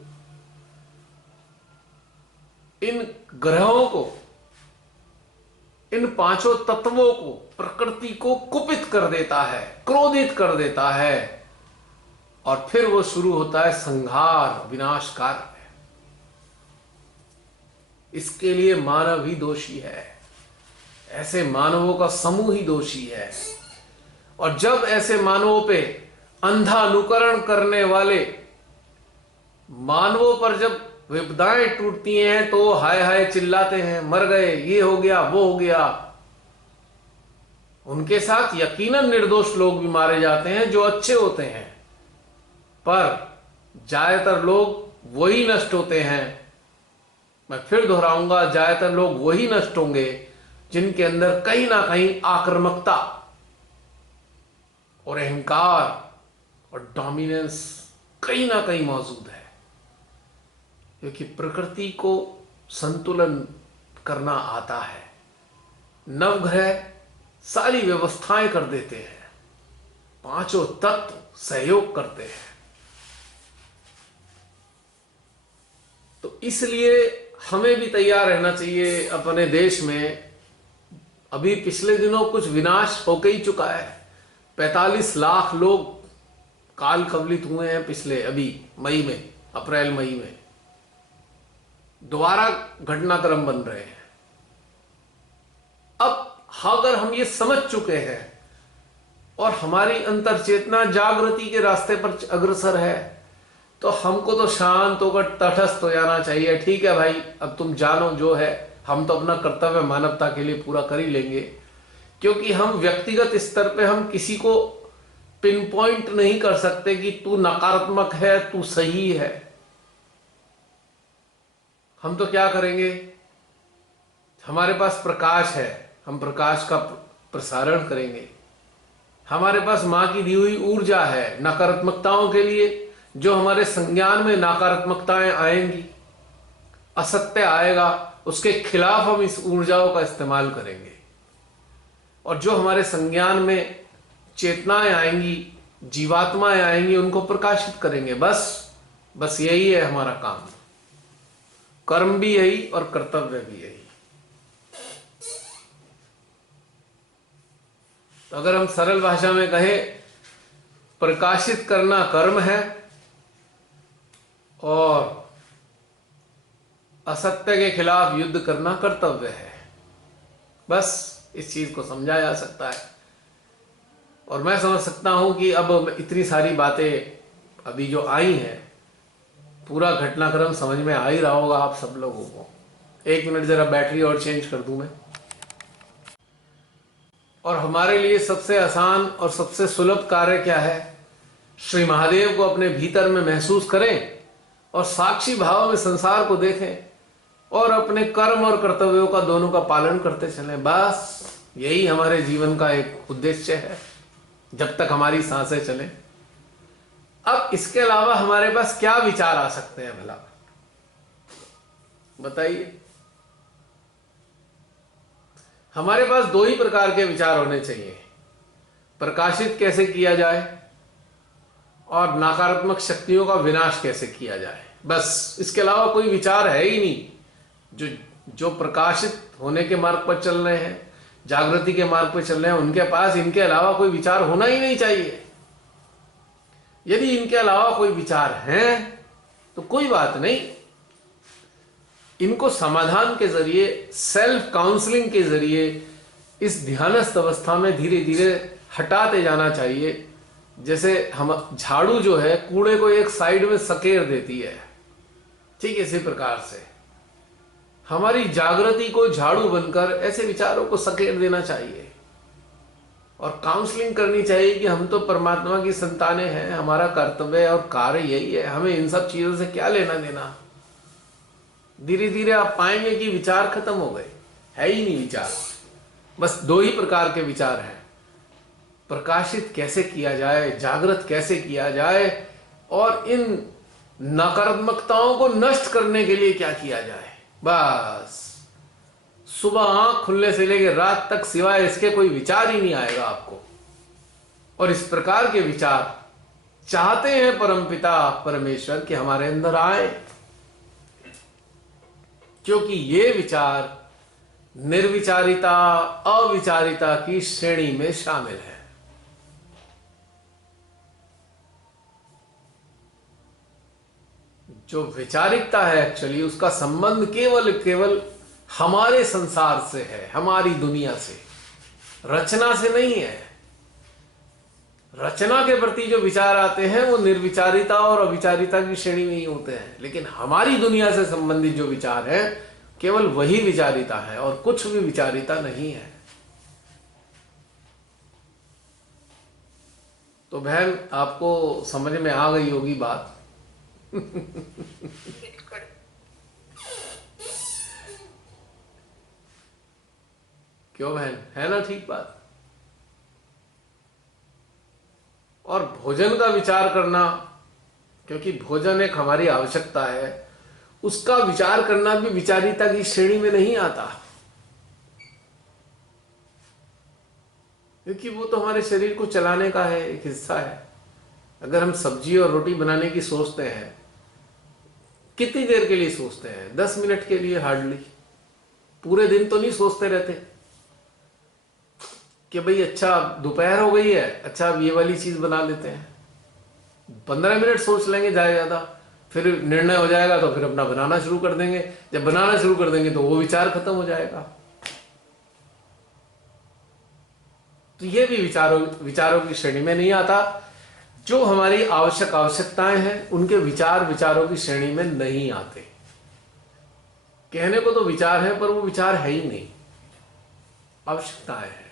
इन ग्रहों को, इन 5 तत्वों को, प्रकृति को कुपित कर देता है, क्रोधित कर देता है, और फिर वो शुरू होता है संहार, विनाश कार्य। इसके लिए मानव ही दोषी है, ऐसे मानवों का समूह ही दोषी है। और जब ऐसे मानवों पे अंधा अनुकरण करने वाले मानवों पर जब विपदाएं टूटती हैं तो हाय हाय चिल्लाते हैं, मर गए, ये हो गया, वो हो गया। उनके साथ यकीनन निर्दोष लोग भी मारे जाते हैं जो अच्छे होते हैं, पर ज्यादातर लोग वही नष्ट होते हैं। मैं फिर दोहराऊंगा, ज्यादातर लोग वही नष्ट होंगे जिनके अंदर कहीं ना कहीं आक्रामकता और अहंकार और डोमिनेंस कहीं ना कहीं मौजूद है। क्योंकि प्रकृति को संतुलन करना आता है, नवग्रह सारी व्यवस्थाएं कर देते हैं, 5 तत्व सहयोग करते हैं। तो इसलिए हमें भी तैयार रहना चाहिए अपने देश में। अभी पिछले दिनों कुछ विनाश होके ही चुका है, 45 लाख लोग काल कवलित हुए हैं पिछले, अभी मई में, अप्रैल मई में दोबारा घटनाक्रम बन रहे हैं। अब अगर हम ये समझ चुके हैं और हमारी अंतर चेतना जागृति के रास्ते पर अग्रसर है, तो हमको तो शांत होकर तटस्थ हो जाना चाहिए। ठीक है भाई, अब तुम जानो जो है, हम तो अपना कर्तव्य मानवता के लिए पूरा कर ही लेंगे। क्योंकि हम व्यक्तिगत स्तर पे हम किसी को पिन पॉइंट नहीं कर सकते कि तू नकारात्मक है, तू सही है। हम तो क्या करेंगे, हमारे पास प्रकाश है, हम प्रकाश का प्रसारण करेंगे। हमारे पास मां की दी हुई ऊर्जा है नकारात्मकताओं के लिए, जो हमारे संज्ञान में नकारात्मकताएं आएंगी, असत्य आएगा, उसके खिलाफ हम इस ऊर्जाओं का इस्तेमाल करेंगे। और जो हमारे संज्ञान में चेतनाएं आएंगी, जीवात्माएं आएंगी, उनको प्रकाशित करेंगे। बस यही है हमारा काम। कर्म भी यही और कर्तव्य भी यही। तो अगर हम सरल भाषा में कहें, प्रकाशित करना कर्म है और असत्य के खिलाफ युद्ध करना कर्तव्य है। बस इस चीज को समझा जा सकता है। और मैं समझ सकता हूं कि अब इतनी सारी बातें अभी जो आई हैं, पूरा घटनाक्रम समझ में आ ही रहा होगा आप सब लोगों को। 1 मिनट जरा बैटरी और चेंज कर दूं मैं। और हमारे लिए सबसे आसान और सबसे सुलभ कार्य क्या है? श्री महादेव को अपने भीतर में महसूस करें और साक्षी भाव में संसार को देखें और अपने कर्म और कर्तव्यों का दोनों का पालन करते चलें। बस यही हमारे जीवन का एक उद्देश्य है जब तक हमारी सांसें चलें। अब इसके अलावा हमारे पास क्या विचार आ सकते हैं भला, बताइए। हमारे पास दो ही प्रकार के विचार होने चाहिए, प्रकाशित कैसे किया जाए और नकारात्मक शक्तियों का विनाश कैसे किया जाए। बस इसके अलावा कोई विचार है ही नहीं। जो प्रकाशित होने के मार्ग पर चल रहे हैं, जागृति के मार्ग पर चल रहे हैं, उनके पास इनके अलावा कोई विचार होना ही नहीं चाहिए। यदि इनके अलावा कोई विचार हैं तो कोई बात नहीं, इनको समाधान के जरिए, सेल्फ काउंसलिंग के जरिए इस ध्यानस्थ अवस्था में धीरे धीरे हटाते जाना चाहिए। जैसे हम झाड़ू जो है कूड़े को एक साइड में सकेर देती है, ठीक इसी प्रकार से हमारी जागृति को झाड़ू बनकर ऐसे विचारों को सकेर देना चाहिए और काउंसलिंग करनी चाहिए कि हम तो परमात्मा की संतानें हैं, हमारा कर्तव्य और कार्य यही है, हमें इन सब चीजों से क्या लेना देना। धीरे धीरे आप पाएंगे कि विचार खत्म हो गए, है ही नहीं विचार। बस दो ही प्रकार के विचार हैं, प्रकाशित कैसे किया जाए, जागृत कैसे किया जाए, और इन नकारात्मकताओं को नष्ट करने के लिए क्या किया जाए। बस सुबह आंख खुलने से लेकर रात तक सिवाय इसके कोई विचार ही नहीं आएगा आपको। और इस प्रकार के विचार चाहते हैं परमपिता परमेश्वर कि हमारे अंदर आए, क्योंकि ये विचार निर्विचारिता, अविचारिता की श्रेणी में शामिल है। जो विचारिकता है एक्चुअली उसका संबंध केवल हमारे संसार से है, हमारी दुनिया से, रचना से नहीं है। रचना के प्रति जो विचार आते हैं वो निर्विचारिता और अविचारिता की श्रेणी में ही होते हैं, लेकिन हमारी दुनिया से संबंधित जो विचार है केवल वही विचारिता है और कुछ भी विचारिता नहीं है। तो बहन आपको समझ में आ गई होगी बात। क्यों बहन, है ना ठीक बात। और भोजन का विचार करना, क्योंकि भोजन एक हमारी आवश्यकता है, उसका विचार करना भी विचारिता की श्रेणी में नहीं आता, क्योंकि वो तो हमारे शरीर को चलाने का है, एक हिस्सा है। अगर हम सब्जी और रोटी बनाने की सोचते हैं, कितनी देर के लिए सोचते हैं? 10 मिनट के लिए हार्डली। पूरे दिन तो नहीं सोचते रहते कि भाई अच्छा दोपहर हो गई है, अच्छा अब ये वाली चीज बना लेते हैं। 15 मिनट सोच लेंगे ज्यादा, फिर निर्णय हो जाएगा तो फिर अपना बनाना शुरू कर देंगे। जब बनाना शुरू कर देंगे तो वो विचार खत्म हो जाएगा। तो ये भी विचारों की श्रेणी में नहीं आता। जो हमारी आवश्यकताएं हैं उनके विचारों की श्रेणी में नहीं आते। कहने को तो विचार है पर वो विचार है ही नहीं, आवश्यकताएं हैं।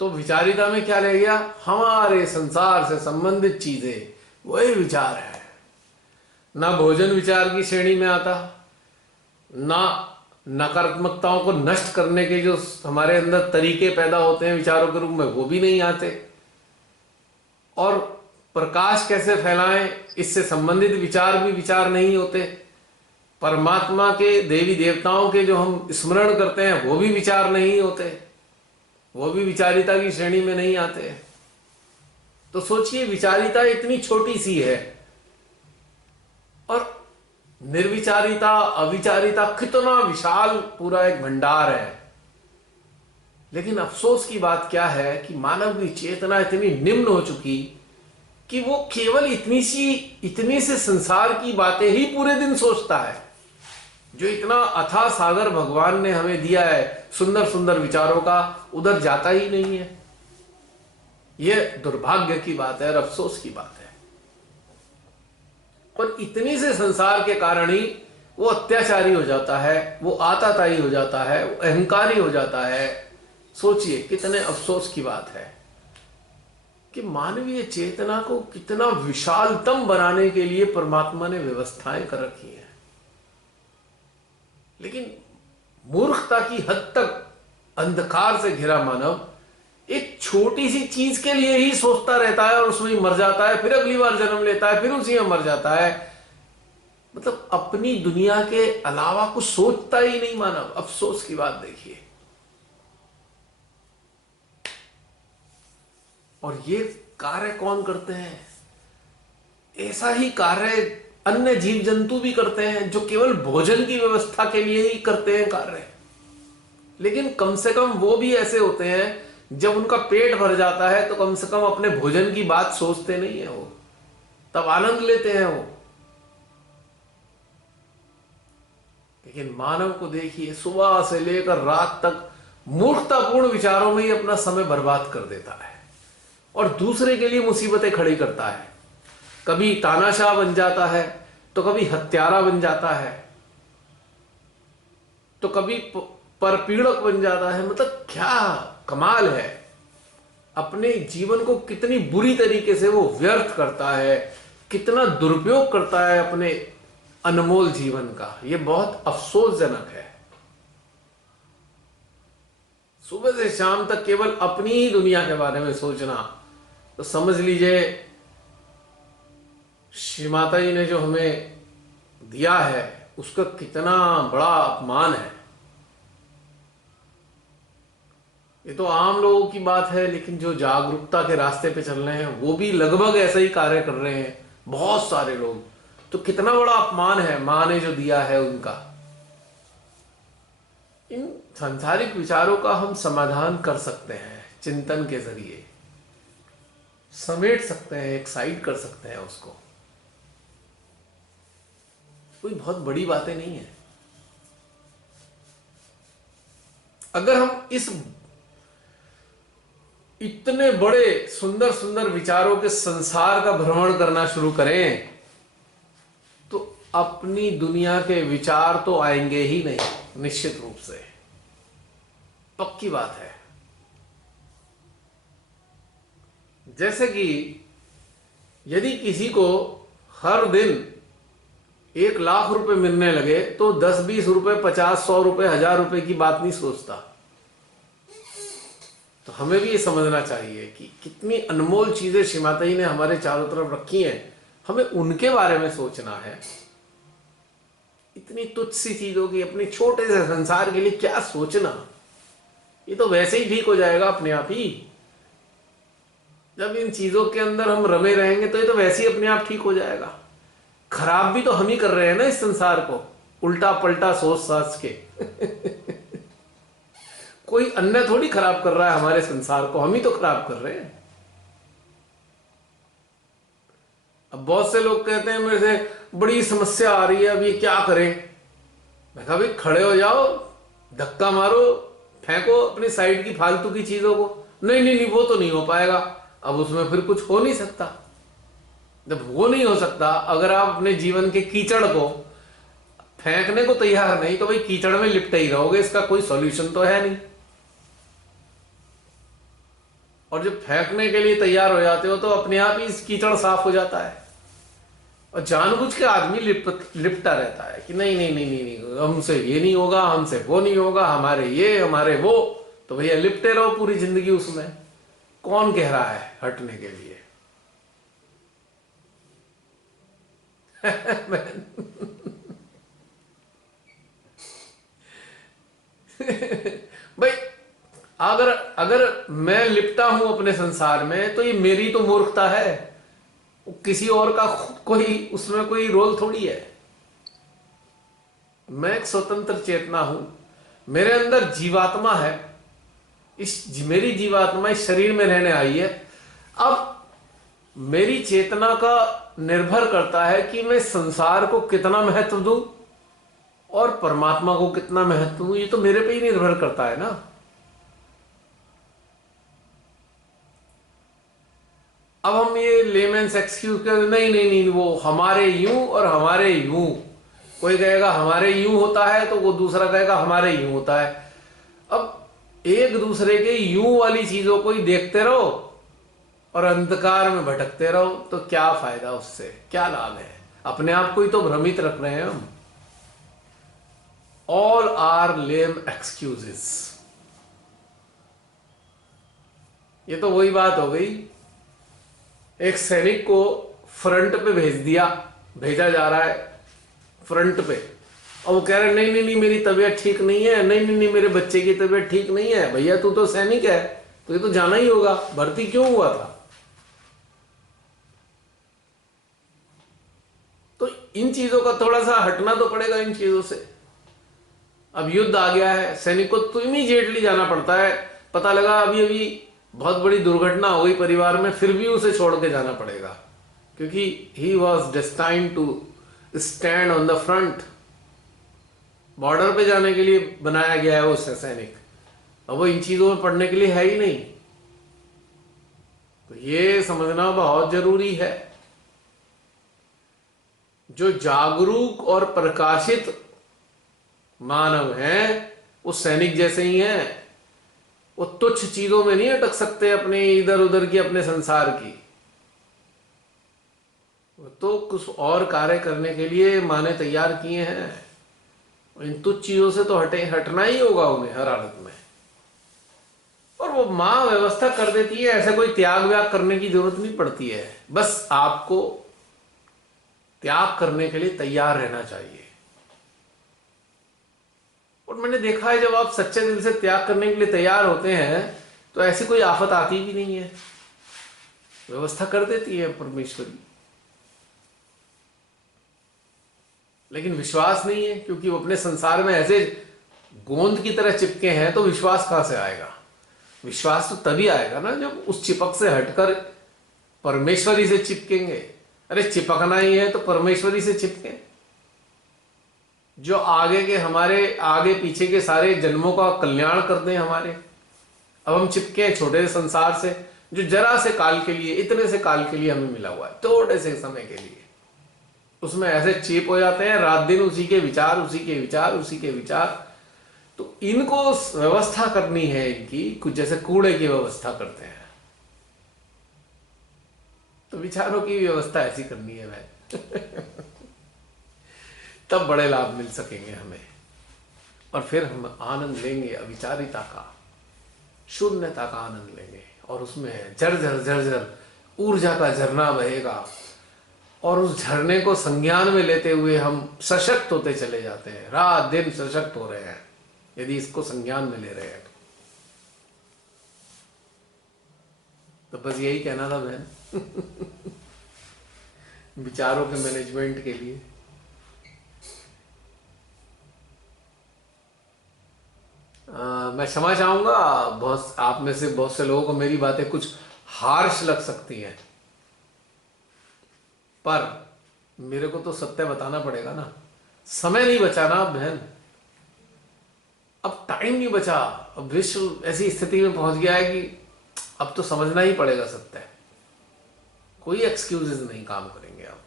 तो विचारिता में क्या रह गया? हमारे संसार से संबंधित चीजें, वही विचार है। ना भोजन विचार की श्रेणी में आता, ना नकारात्मकताओं को नष्ट करने के जो हमारे अंदर तरीके पैदा होते हैं विचारों के रूप में, वो भी नहीं आते। और प्रकाश कैसे फैलाएं, इससे संबंधित विचार भी विचार नहीं होते। परमात्मा के, देवी देवताओं के जो हम स्मरण करते हैं वो भी विचार नहीं होते, वो भी विचारिता की श्रेणी में नहीं आते। तो सोचिए, विचारिता इतनी छोटी सी है और निर्विचारिता, अविचारिता कितना विशाल पूरा एक भंडार है। लेकिन अफसोस की बात क्या है कि मानव की चेतना इतनी निम्न हो चुकी कि वो केवल इतनी से संसार की बातें ही पूरे दिन सोचता है। जो इतना अथाह सागर भगवान ने हमें दिया है सुंदर सुंदर विचारों का, उधर जाता ही नहीं है। यह दुर्भाग्य की बात है और अफसोस की बात है। और इतनी से संसार के कारण ही वो अत्याचारी हो जाता है, वो आताताई हो जाता है, वो अहंकारी हो जाता है। सोचिए कितने अफसोस की बात है कि मानवीय चेतना को कितना विशालतम बनाने के लिए परमात्मा ने व्यवस्थाएं कर रखी हैं, लेकिन मूर्खता की हद तक अंधकार से घिरा मानव एक छोटी सी चीज के लिए ही सोचता रहता है और उसमें ही मर जाता है, फिर अगली बार जन्म लेता है, फिर उसी में मर जाता है। मतलब अपनी दुनिया के अलावा कुछ सोचता ही नहीं मानव। अफसोस की बात देखिए। और ये कार्य कौन करते हैं? ऐसा ही कार्य अन्य जीव जंतु भी करते हैं, जो केवल भोजन की व्यवस्था के लिए ही करते हैं कार्य। लेकिन कम से कम वो भी ऐसे होते हैं, जब उनका पेट भर जाता है तो कम से कम अपने भोजन की बात सोचते नहीं है, वो तब आनंद लेते हैं वो। लेकिन मानव को देखिए, सुबह से लेकर रात तक मूर्खतापूर्ण विचारों में ही अपना समय बर्बाद कर देता है और दूसरे के लिए मुसीबतें खड़ी करता है। कभी तानाशाह बन जाता है, तो कभी हत्यारा बन जाता है, तो कभी परपीड़क बन जाता है। मतलब क्या कमाल है। अपने जीवन को कितनी बुरी तरीके से वो व्यर्थ करता है, कितना दुरुपयोग करता है अपने अनमोल जीवन का। ये बहुत अफसोसजनक है। सुबह से शाम तक केवल अपनी ही दुनिया के बारे में सोचना, तो समझ लीजिए श्री माता जी ने जो हमें दिया है उसका कितना बड़ा अपमान है। ये तो आम लोगों की बात है, लेकिन जो जागरूकता के रास्ते पे चल रहे हैं वो भी लगभग ऐसा ही कार्य कर रहे हैं, बहुत सारे लोग। तो कितना बड़ा अपमान है मां ने जो दिया है उनका। इन सांसारिक विचारों का हम समाधान कर सकते हैं, चिंतन के जरिए समेट सकते हैं, एक साइड कर सकते हैं उसको। कोई बहुत बड़ी बातें नहीं है। अगर हम इस इतने बड़े सुंदर सुंदर विचारों के संसार का भ्रमण करना शुरू करें, तो अपनी दुनिया के विचार तो आएंगे ही नहीं, निश्चित रूप से, पक्की बात है। जैसे कि यदि किसी को हर दिन 1,00,000 रुपए मिलने लगे तो 10-20 रुपए, 50-100 रुपए, 1000 रुपए की बात नहीं सोचता। तो हमें भी ये समझना चाहिए कि कितनी अनमोल चीजें श्री माता जी ने हमारे चारों तरफ रखी हैं, हमें उनके बारे में सोचना है। इतनी तुच्छ सी चीजों की, अपने छोटे से संसार के लिए क्या सोचना। ये तो वैसे ही ठीक हो जाएगा अपने आप ही। जब इन चीजों के अंदर हम रमे रहेंगे तो ये तो वैसे ही अपने आप ठीक हो जाएगा। खराब भी तो हम ही कर रहे हैं ना इस संसार को, उल्टा पलटा सोच साच के। कोई अन्य थोड़ी खराब कर रहा है हमारे संसार को, हम ही तो खराब कर रहे हैं। अब बहुत से लोग कहते हैं मेरे से बड़ी समस्या आ रही है, अब ये क्या करें। मैं कहा भाई खड़े हो जाओ, धक्का मारो, फेंको अपनी साइड की फालतू की चीजों को। नहीं नहीं नहीं, वो तो नहीं हो पाएगा। अब उसमें फिर कुछ हो नहीं सकता। जब वो नहीं हो सकता, अगर आप अपने जीवन के कीचड़ को फेंकने को तैयार नहीं, तो भाई कीचड़ में लिपटे ही रहोगे, इसका कोई सॉल्यूशन तो है नहीं। और जब फेंकने के लिए तैयार हो जाते हो तो अपने आप ही इस कीचड़ साफ हो जाता है। और जानबूझ के आदमी लिपटा रहता है कि नहीं नहीं नहीं नहीं नहीं, हमसे ये नहीं होगा, हमसे वो नहीं होगा, हमारे ये हमारे वो। तो भैया लिपटे रहो पूरी जिंदगी उसमें। कौन कह रहा है हटने के लिए? भाई अगर मैं लिपटा हूं अपने संसार में, तो ये मेरी तो मूर्खता है, किसी और का कोई उसमें कोई रोल थोड़ी है। मैं एक स्वतंत्र चेतना हूं, मेरे अंदर जीवात्मा है। मेरी जीवात्मा इस शरीर में रहने आई है। अब मेरी चेतना का निर्भर करता है कि मैं संसार को कितना महत्व दूं और परमात्मा को कितना महत्व दूं। ये तो मेरे पे ही निर्भर करता है ना। अब हम ये लेमेंस एक्सक्यूज कर, नहीं नहीं नहीं, वो हमारे यूं और हमारे यूं। कोई कहेगा हमारे यूं होता है, तो वो दूसरा कहेगा हमारे यूं होता है। अब एक दूसरे के यूं वाली चीजों को ही देखते रहो और अंधकार में भटकते रहो तो क्या फायदा, उससे क्या लाभ है? अपने आप को ही तो भ्रमित रख रहे हैं हम। All are lame excuses. ये तो वही बात हो गई, एक सैनिक को फ्रंट पे भेजा जा रहा है फ्रंट पे, और वो कह रहे नहीं नहीं नहीं मेरी तबीयत ठीक नहीं है, नहीं नहीं नहीं मेरे बच्चे की तबीयत ठीक नहीं है। भैया तू तो सैनिक है, तो ये तो जाना ही होगा, भर्ती क्यों हुआ था? तो इन चीजों का थोड़ा सा हटना तो पड़ेगा इन चीजों से। अब युद्ध आ गया है, सैनिक को तो इमीडिएटली जाना पड़ता है। पता लगा अभी अभी बहुत बड़ी दुर्घटना हो गई परिवार में, फिर भी उसे छोड़ के जाना पड़ेगा, क्योंकि he was destined to stand on the front. Border पे जाने के लिए बनाया गया है वो सैनिक, अब वो इन चीजों में पढ़ने के लिए है ही नहीं। तो ये समझना बहुत जरूरी है। जो जागरूक और प्रकाशित मानव हैं वो सैनिक जैसे ही हैं, वो तुच्छ चीजों में नहीं अटक सकते अपने इधर उधर की, अपने संसार की। वो तो कुछ और कार्य करने के लिए माँ ने तैयार किए हैं। इन तुच्छ चीजों से तो हटना ही होगा उन्हें हर हालत में। और वो माँ व्यवस्था कर देती है, ऐसा कोई त्याग व्याग करने की जरूरत नहीं पड़ती है। बस आपको त्याग करने के लिए तैयार रहना चाहिए। और मैंने देखा है जब आप सच्चे दिल से त्याग करने के लिए तैयार होते हैं तो ऐसी कोई आफत आती भी नहीं है, व्यवस्था कर देती है परमेश्वरी। लेकिन विश्वास नहीं है, क्योंकि वो अपने संसार में ऐसे गोंद की तरह चिपके हैं, तो विश्वास कहां से आएगा? विश्वास तो तभी आएगा ना जब उस चिपक से हटकर परमेश्वरी से चिपकेंगे। अरे चिपकना ही है तो परमेश्वरी से चिपके, जो आगे के हमारे आगे पीछे के सारे जन्मों का कल्याण कर दें हमारे। अब हम चिपके हैं छोटे से संसार से, जो जरा से काल के लिए, इतने से काल के लिए हमें मिला हुआ है, थोड़े से समय के लिए। उसमें ऐसे चिप हो जाते हैं, रात दिन उसी के विचार, उसी के विचार, उसी के विचार। तो इनको व्यवस्था करनी है इनकी, कुछ जैसे कूड़े की व्यवस्था करते हैं, तो विचारों की व्यवस्था ऐसी करनी है भाई। तब बड़े लाभ मिल सकेंगे हमें, और फिर हम आनंद लेंगे अविचारिता का, शून्यता का आनंद लेंगे। और उसमें झरझर झरझर ऊर्जा का झरना बहेगा, और उस झरने को संज्ञान में लेते हुए हम सशक्त होते चले जाते हैं। रात दिन सशक्त हो रहे हैं यदि इसको संज्ञान में ले रहे हैं तो बस यही कहना था बहन। विचारों के मैनेजमेंट के लिए। मैं क्षमा चाहूंगा, बहुत आप में से बहुत से लोगों को मेरी बातें कुछ हार्श लग सकती हैं, पर मेरे को तो सत्य बताना पड़ेगा ना। समय नहीं बचा ना बहन, अब टाइम नहीं बचा। अब विश्व ऐसी स्थिति में पहुंच गया है कि अब तो समझना ही पड़ेगा सत्य। कोई एक्सक्यूजेस नहीं काम करेंगे अब।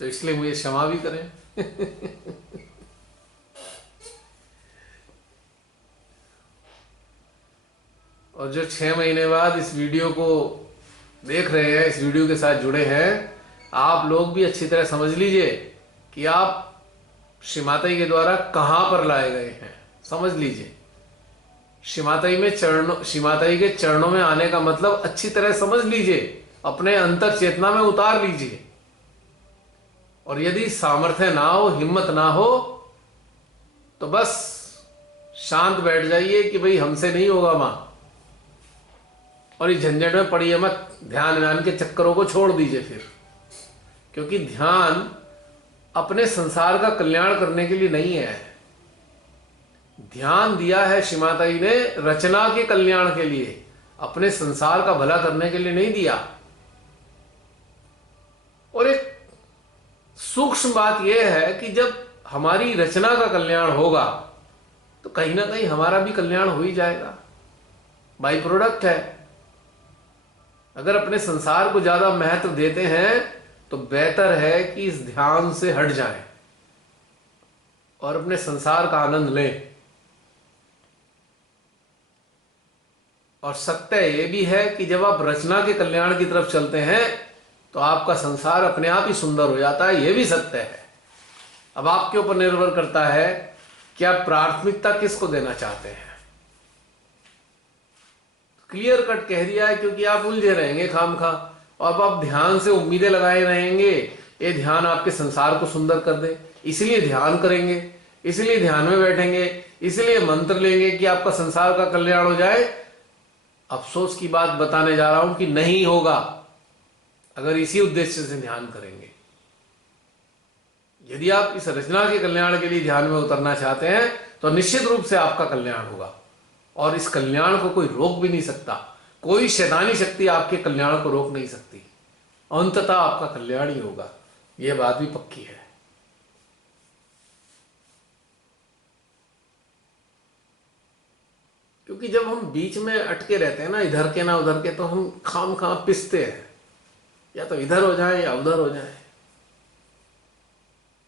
तो इसलिए मुझे क्षमा भी करें। और जो 6 महीने बाद इस वीडियो को देख रहे हैं, इस वीडियो के साथ जुड़े हैं, आप लोग भी अच्छी तरह समझ लीजिए कि आप श्री माताजी के द्वारा कहां पर लाए गए हैं। समझ लीजिए, श्री माताजी के चरणों में आने का मतलब अच्छी तरह समझ लीजिए, अपने अंतर चेतना में उतार लीजिए। और यदि सामर्थ्य ना हो, हिम्मत ना हो, तो बस शांत बैठ जाइए कि भाई हमसे नहीं होगा मां, और इस झंझट में पड़िए मत। ध्यान के चक्करों को छोड़ दीजिए फिर, क्योंकि ध्यान अपने संसार का कल्याण करने के लिए नहीं है। ध्यान दिया है श्री माता जी ने रचना के कल्याण के लिए, अपने संसार का भला करने के लिए नहीं दिया। और एक सूक्ष्म बात यह है कि जब हमारी रचना का कल्याण होगा तो कहीं ना कहीं हमारा भी कल्याण हो ही जाएगा, बाई प्रोडक्ट है। अगर अपने संसार को ज्यादा महत्व देते हैं तो बेहतर है कि इस ध्यान से हट जाएं और अपने संसार का आनंद लें। और सत्य ये भी है कि जब आप रचना के कल्याण की तरफ चलते हैं तो आपका संसार अपने आप ही सुंदर हो जाता है, ये भी सत्य है। अब आपके ऊपर निर्भर करता है कि आप प्राथमिकता किसको देना चाहते हैं। क्लियर कट कह दिया है, क्योंकि आप उलझे रहेंगे खामखा, और अब आप ध्यान से उम्मीदें लगाए रहेंगे ये ध्यान आपके संसार को सुंदर कर दे, इसलिए ध्यान करेंगे, इसलिए ध्यान में बैठेंगे, इसलिए मंत्र लेंगे कि आपका संसार का कल्याण हो जाए। अफसोस की बात बताने जा रहा हूं कि नहीं होगा अगर इसी उद्देश्य से ध्यान करेंगे। यदि आप इस रचना के कल्याण के लिए ध्यान में उतरना चाहते हैं तो निश्चित रूप से आपका कल्याण होगा, और इस कल्याण को कोई रोक भी नहीं सकता। कोई शैतानी शक्ति आपके कल्याण को रोक नहीं सकती। अंततः आपका कल्याण ही होगा, यह बात भी पक्की है। क्योंकि जब हम बीच में अटके रहते हैं ना, इधर के ना उधर के, तो हम खाम पिसते हैं, या तो इधर हो जाए या उधर हो जाए।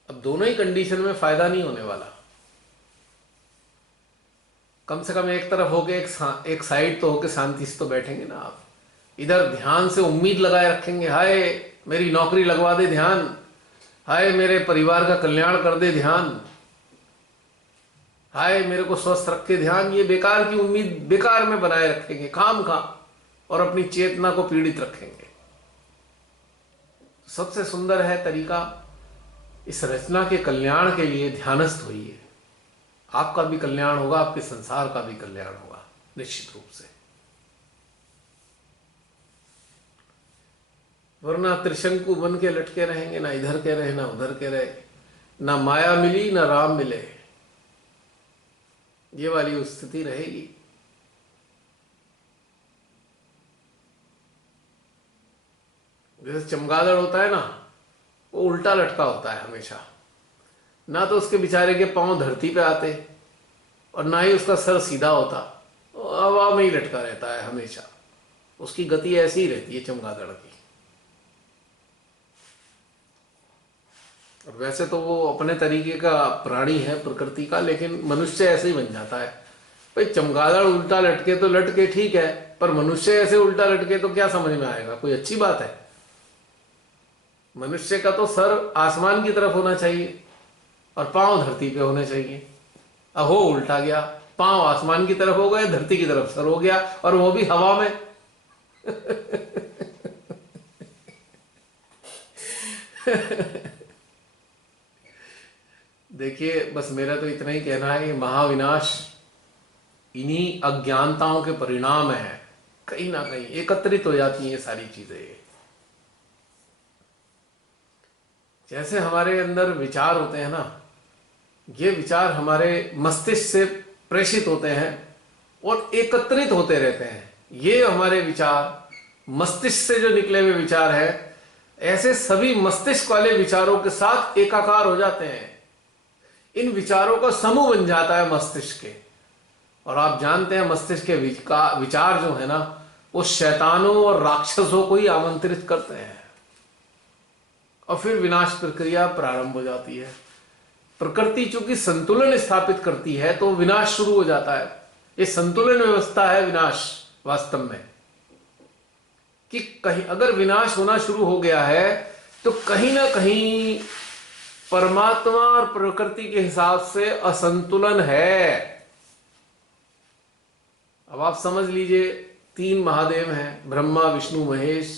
अब दोनों ही कंडीशन में फायदा नहीं होने वाला। कम से कम एक तरफ होके एक साइड तो होके शांति से तो बैठेंगे ना आप। इधर ध्यान से उम्मीद लगाए रखेंगे, हाय मेरी नौकरी लगवा दे ध्यान, हाय मेरे परिवार का कल्याण कर दे ध्यान, हाय मेरे को स्वस्थ रख के ध्यान। ये बेकार की उम्मीद बेकार में बनाए रखेंगे खाम खा, और अपनी चेतना को पीड़ित रखेंगे। सबसे सुंदर है तरीका, इस रचना के कल्याण के लिए ध्यानस्थ होइए। आपका भी कल्याण होगा, आपके संसार का भी कल्याण होगा निश्चित रूप से। वरना त्रिशंकु बन के लटके रहेंगे, ना इधर के रहे ना उधर के रहे, ना माया मिली ना राम मिले, ये वाली स्थिति रहेगी। जैसे चमगादड़ होता है ना, वो उल्टा लटका होता है हमेशा, ना तो उसके बेचारे के पांव धरती पे आते और ना ही उसका सर सीधा होता, वो हवा में ही लटका रहता है हमेशा। उसकी गति ऐसी ही रहती है चमगादड़ की। और वैसे तो वो अपने तरीके का प्राणी है प्रकृति का, लेकिन मनुष्य ऐसे ही बन जाता है। भाई चमगादड़ उल्टा लटके तो लटके ठीक है, पर मनुष्य ऐसे उल्टा लटके तो क्या समझ में आएगा, कोई अच्छी बात है। मनुष्य का तो सर आसमान की तरफ होना चाहिए और पांव धरती पे होने चाहिए। अहो उल्टा गया, पांव आसमान की तरफ हो गए, धरती की तरफ सर हो गया, और वो भी हवा में। देखिए बस मेरा तो इतना ही कहना है, महाविनाश इन्हीं अज्ञानताओं के परिणाम है। कहीं ना कहीं एकत्रित हो जाती हैं ये सारी चीजें। जैसे हमारे अंदर विचार होते हैं ना, ये विचार हमारे मस्तिष्क से प्रेषित होते हैं और एकत्रित होते रहते हैं। ये हमारे विचार मस्तिष्क से जो निकले हुए विचार है, ऐसे सभी मस्तिष्क वाले विचारों के साथ एकाकार हो जाते हैं। इन विचारों का समूह बन जाता है मस्तिष्क के। और आप जानते हैं मस्तिष्क के विचार जो है ना, वो शैतानों और राक्षसों को ही आमंत्रित करते हैं, और फिर विनाश प्रक्रिया प्रारंभ हो जाती है। प्रकृति चूंकि संतुलन स्थापित करती है तो विनाश शुरू हो जाता है। ये संतुलन व्यवस्था है विनाश वास्तव में, कि कहीं अगर विनाश होना शुरू हो गया है तो कहीं ना कहीं परमात्मा और प्रकृति के हिसाब से असंतुलन है। अब आप समझ लीजिए, तीन महादेव हैं, ब्रह्मा विष्णु महेश।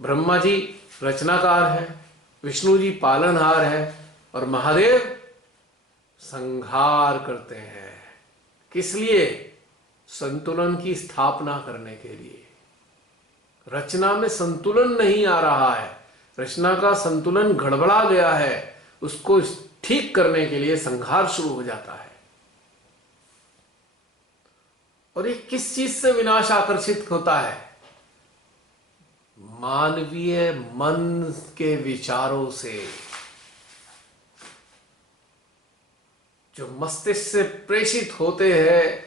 ब्रह्मा जी रचनाकार हैं, विष्णु जी पालनहार हैं, और महादेव संहार करते हैं। किस लिए? संतुलन की स्थापना करने के लिए। रचना में संतुलन नहीं आ रहा है, रचना का संतुलन गड़बड़ा गया है, उसको ठीक करने के लिए संहार शुरू हो जाता है। और ये किस चीज से विनाश आकर्षित होता है? मानवीय मन के विचारों से, जो मस्तिष्क से प्रेषित होते हैं,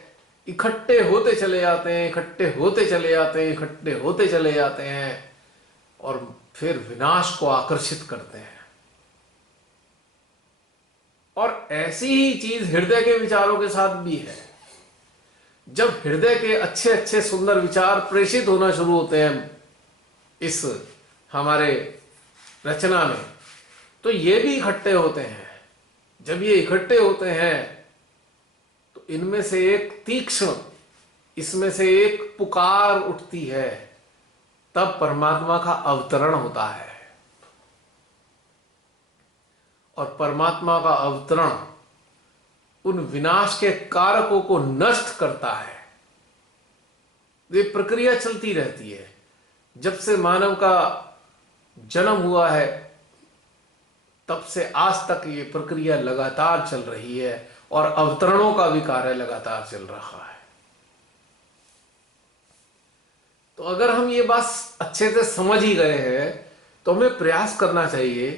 इकट्ठे होते चले जाते हैं, इकट्ठे होते चले जाते हैं, इकट्ठे होते चले जाते हैं, और फिर विनाश को आकर्षित करते हैं। और ऐसी ही चीज हृदय के विचारों के साथ भी है। जब हृदय के अच्छे अच्छे सुंदर विचार प्रेषित होना शुरू होते हैं इस हमारे रचना में, तो ये भी इकट्ठे होते हैं। जब ये इकट्ठे होते हैं तो इनमें से एक तीक्ष्ण, इसमें से एक पुकार उठती है, तब परमात्मा का अवतरण होता है। और परमात्मा का अवतरण उन विनाश के कारकों को नष्ट करता है। ये प्रक्रिया चलती रहती है। जब से मानव का जन्म हुआ है तब से आज तक ये प्रक्रिया लगातार चल रही है, और अवतरणों का भी कार्य लगातार चल रहा है। तो अगर हम ये बात अच्छे से समझ ही गए हैं तो हमें प्रयास करना चाहिए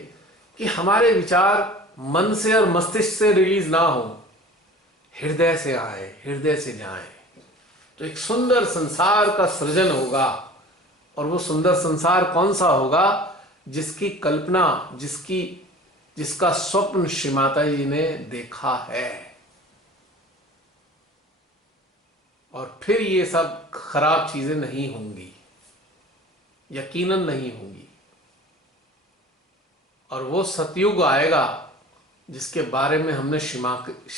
कि हमारे विचार मन से और मस्तिष्क से रिलीज ना हो, हृदय से आए, हृदय से जाए, तो एक सुंदर संसार का सृजन होगा। और वो सुंदर संसार कौन सा होगा? जिसकी कल्पना, जिसका स्वप्न श्री माता जी ने देखा है। और फिर ये सब खराब चीजें नहीं होंगी, यकीनन नहीं होंगी। और वो सतयुग आएगा जिसके बारे में हमने श्री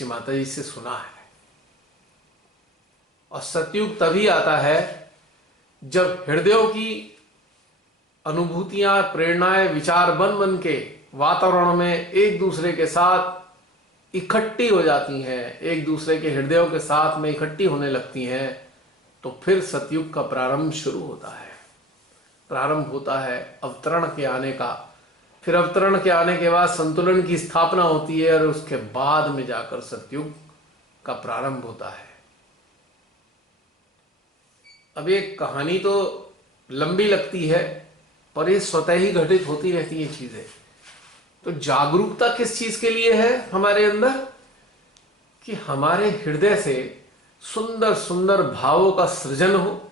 माता जी से सुना है। और सतयुग तभी आता है जब हृदयों की अनुभूतियां, प्रेरणाएं, विचार बन बन के वातावरण में एक दूसरे के साथ इकट्ठी हो जाती हैं, एक दूसरे के हृदयों के साथ में इकट्ठी होने लगती हैं, तो फिर सतयुग का प्रारंभ शुरू होता है। प्रारंभ होता है अवतरण के आने का। फिर अवतरण के आने के बाद संतुलन की स्थापना होती है, और उसके बाद में जाकर सतयुग का प्रारंभ होता है। अब ये कहानी तो लंबी लगती है, पर ये स्वतः ही घटित होती रहती है चीजें। तो जागरूकता किस चीज के लिए है हमारे अंदर? कि हमारे हृदय से सुंदर सुंदर भावों का सृजन हो,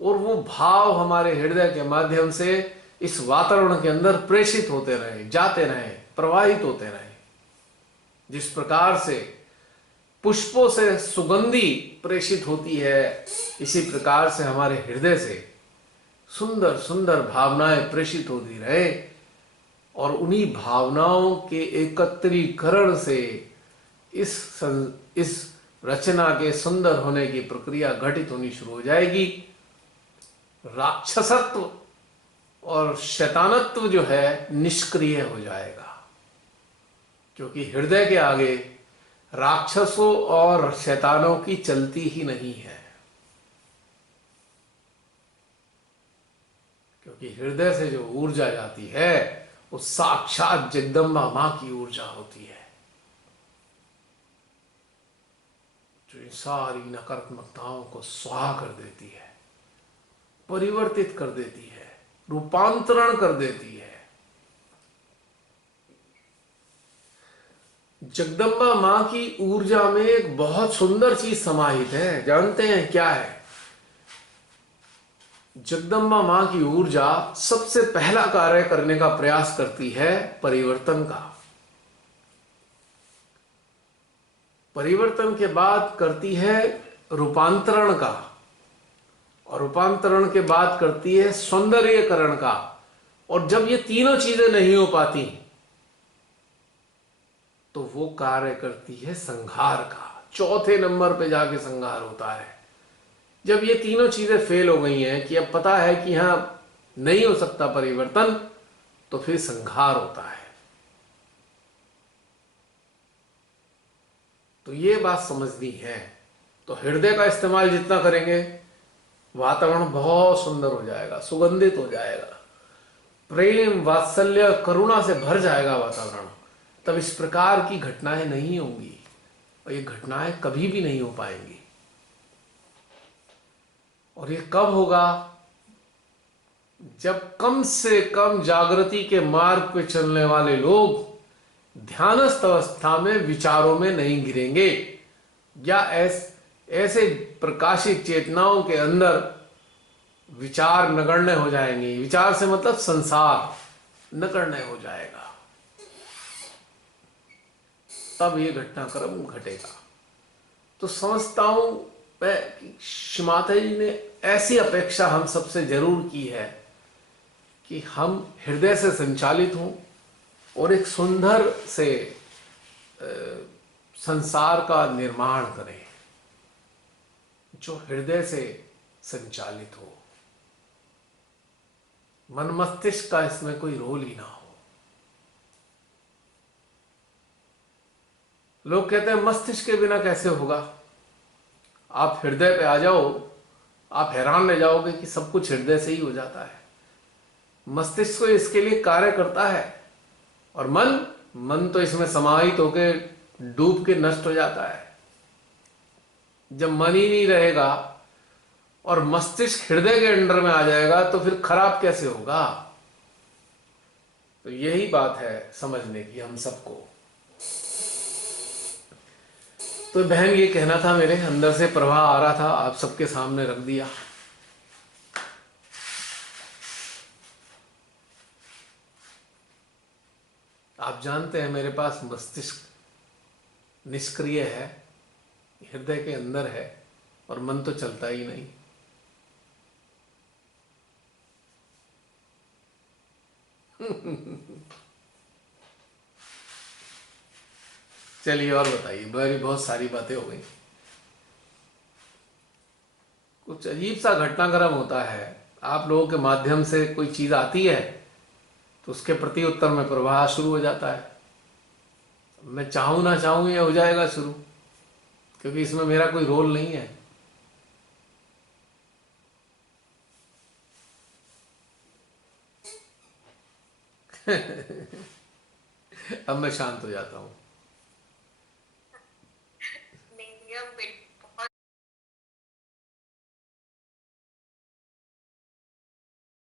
और वो भाव हमारे हृदय के माध्यम से इस वातावरण के अंदर प्रेषित होते रहे, जाते रहे, प्रवाहित होते रहे। जिस प्रकार से पुष्पों से सुगंधी प्रेषित होती है, इसी प्रकार से हमारे हृदय से सुंदर सुंदर भावनाएं प्रेषित होती रहे, और उन्हीं भावनाओं के एकत्रीकरण से इस रचना के सुंदर होने की प्रक्रिया घटित होनी शुरू हो जाएगी। राक्षसत्व और शैतानत्व जो है निष्क्रिय हो जाएगा, क्योंकि हृदय के आगे राक्षसों और शैतानों की चलती ही नहीं है। क्योंकि हृदय से जो ऊर्जा जाती है वो साक्षात जगदम्बा मां की ऊर्जा होती है, जो इन सारी नकारात्मकताओं को स्वाहा कर देती है, परिवर्तित कर देती है, रूपांतरण कर देती है। जगदम्बा मां की ऊर्जा में एक बहुत सुंदर चीज समाहित है। जानते हैं क्या है? जगदम्बा मां की ऊर्जा सबसे पहला कार्य करने का प्रयास करती है परिवर्तन का। परिवर्तन के बाद करती है रूपांतरण का, और रूपांतरण के बाद करती है सौंदर्यकरण का। और जब ये तीनों चीजें नहीं हो पाती तो वो कार्य करती है संहार का। चौथे नंबर पे जाके संहार होता है। जब ये तीनों चीजें फेल हो गई हैं कि अब पता है कि यहां नहीं हो सकता परिवर्तन, तो फिर संहार होता है। तो ये बात समझनी है। तो हृदय का इस्तेमाल जितना करेंगे वातावरण बहुत सुंदर हो जाएगा, सुगंधित हो जाएगा, प्रेम, वात्सल्य, करुणा से भर जाएगा वातावरण। तब इस प्रकार की घटनाएं नहीं होंगी, और ये घटनाएं कभी भी नहीं हो पाएंगी। और ये कब होगा? जब कम से कम जागृति के मार्ग पे चलने वाले लोग ध्यानस्थ अवस्था में विचारों में नहीं गिरेंगे, या ऐसे प्रकाशित चेतनाओं के अंदर विचार नगण्य हो जाएंगे। विचार से मतलब संसार नगण्य हो जाएगा, तब ये घटनाक्रम घटेगा। तो समझता हूं मैं कि श्रीमाता जी ने ऐसी अपेक्षा हम सबसे जरूर की है कि हम हृदय से संचालित हों और एक सुंदर से संसार का निर्माण करें जो हृदय से संचालित हो, मन मस्तिष्क का इसमें कोई रोल ही ना हो। लोग कहते हैं मस्तिष्क के बिना कैसे होगा। आप हृदय पे आ जाओ, आप हैरान रह जाओगे कि सब कुछ हृदय से ही हो जाता है। मस्तिष्क तो इसके लिए कार्य करता है और मन तो इसमें समाहित होकर डूब के नष्ट हो जाता है। जब मन ही नहीं रहेगा और मस्तिष्क हृदय के अंडर में आ जाएगा तो फिर खराब कैसे होगा। तो यही बात है समझने की हम सबको। तो बहन ये कहना था, मेरे अंदर से प्रवाह आ रहा था, आप सबके सामने रख दिया। आप जानते हैं मेरे पास मस्तिष्क निष्क्रिय है, हृदय के अंदर है और मन तो चलता ही नहीं। चलिए और बताइए, मेरी बहुत सारी बातें हो गई। कुछ अजीब सा घटनाक्रम होता है, आप लोगों के माध्यम से कोई चीज आती है तो उसके प्रति उत्तर में प्रवाह शुरू हो जाता है। मैं चाहूं ना चाहूं ये हो जाएगा शुरू, क्योंकि इसमें मेरा कोई रोल नहीं है। अब मैं शांत हो जाता हूं।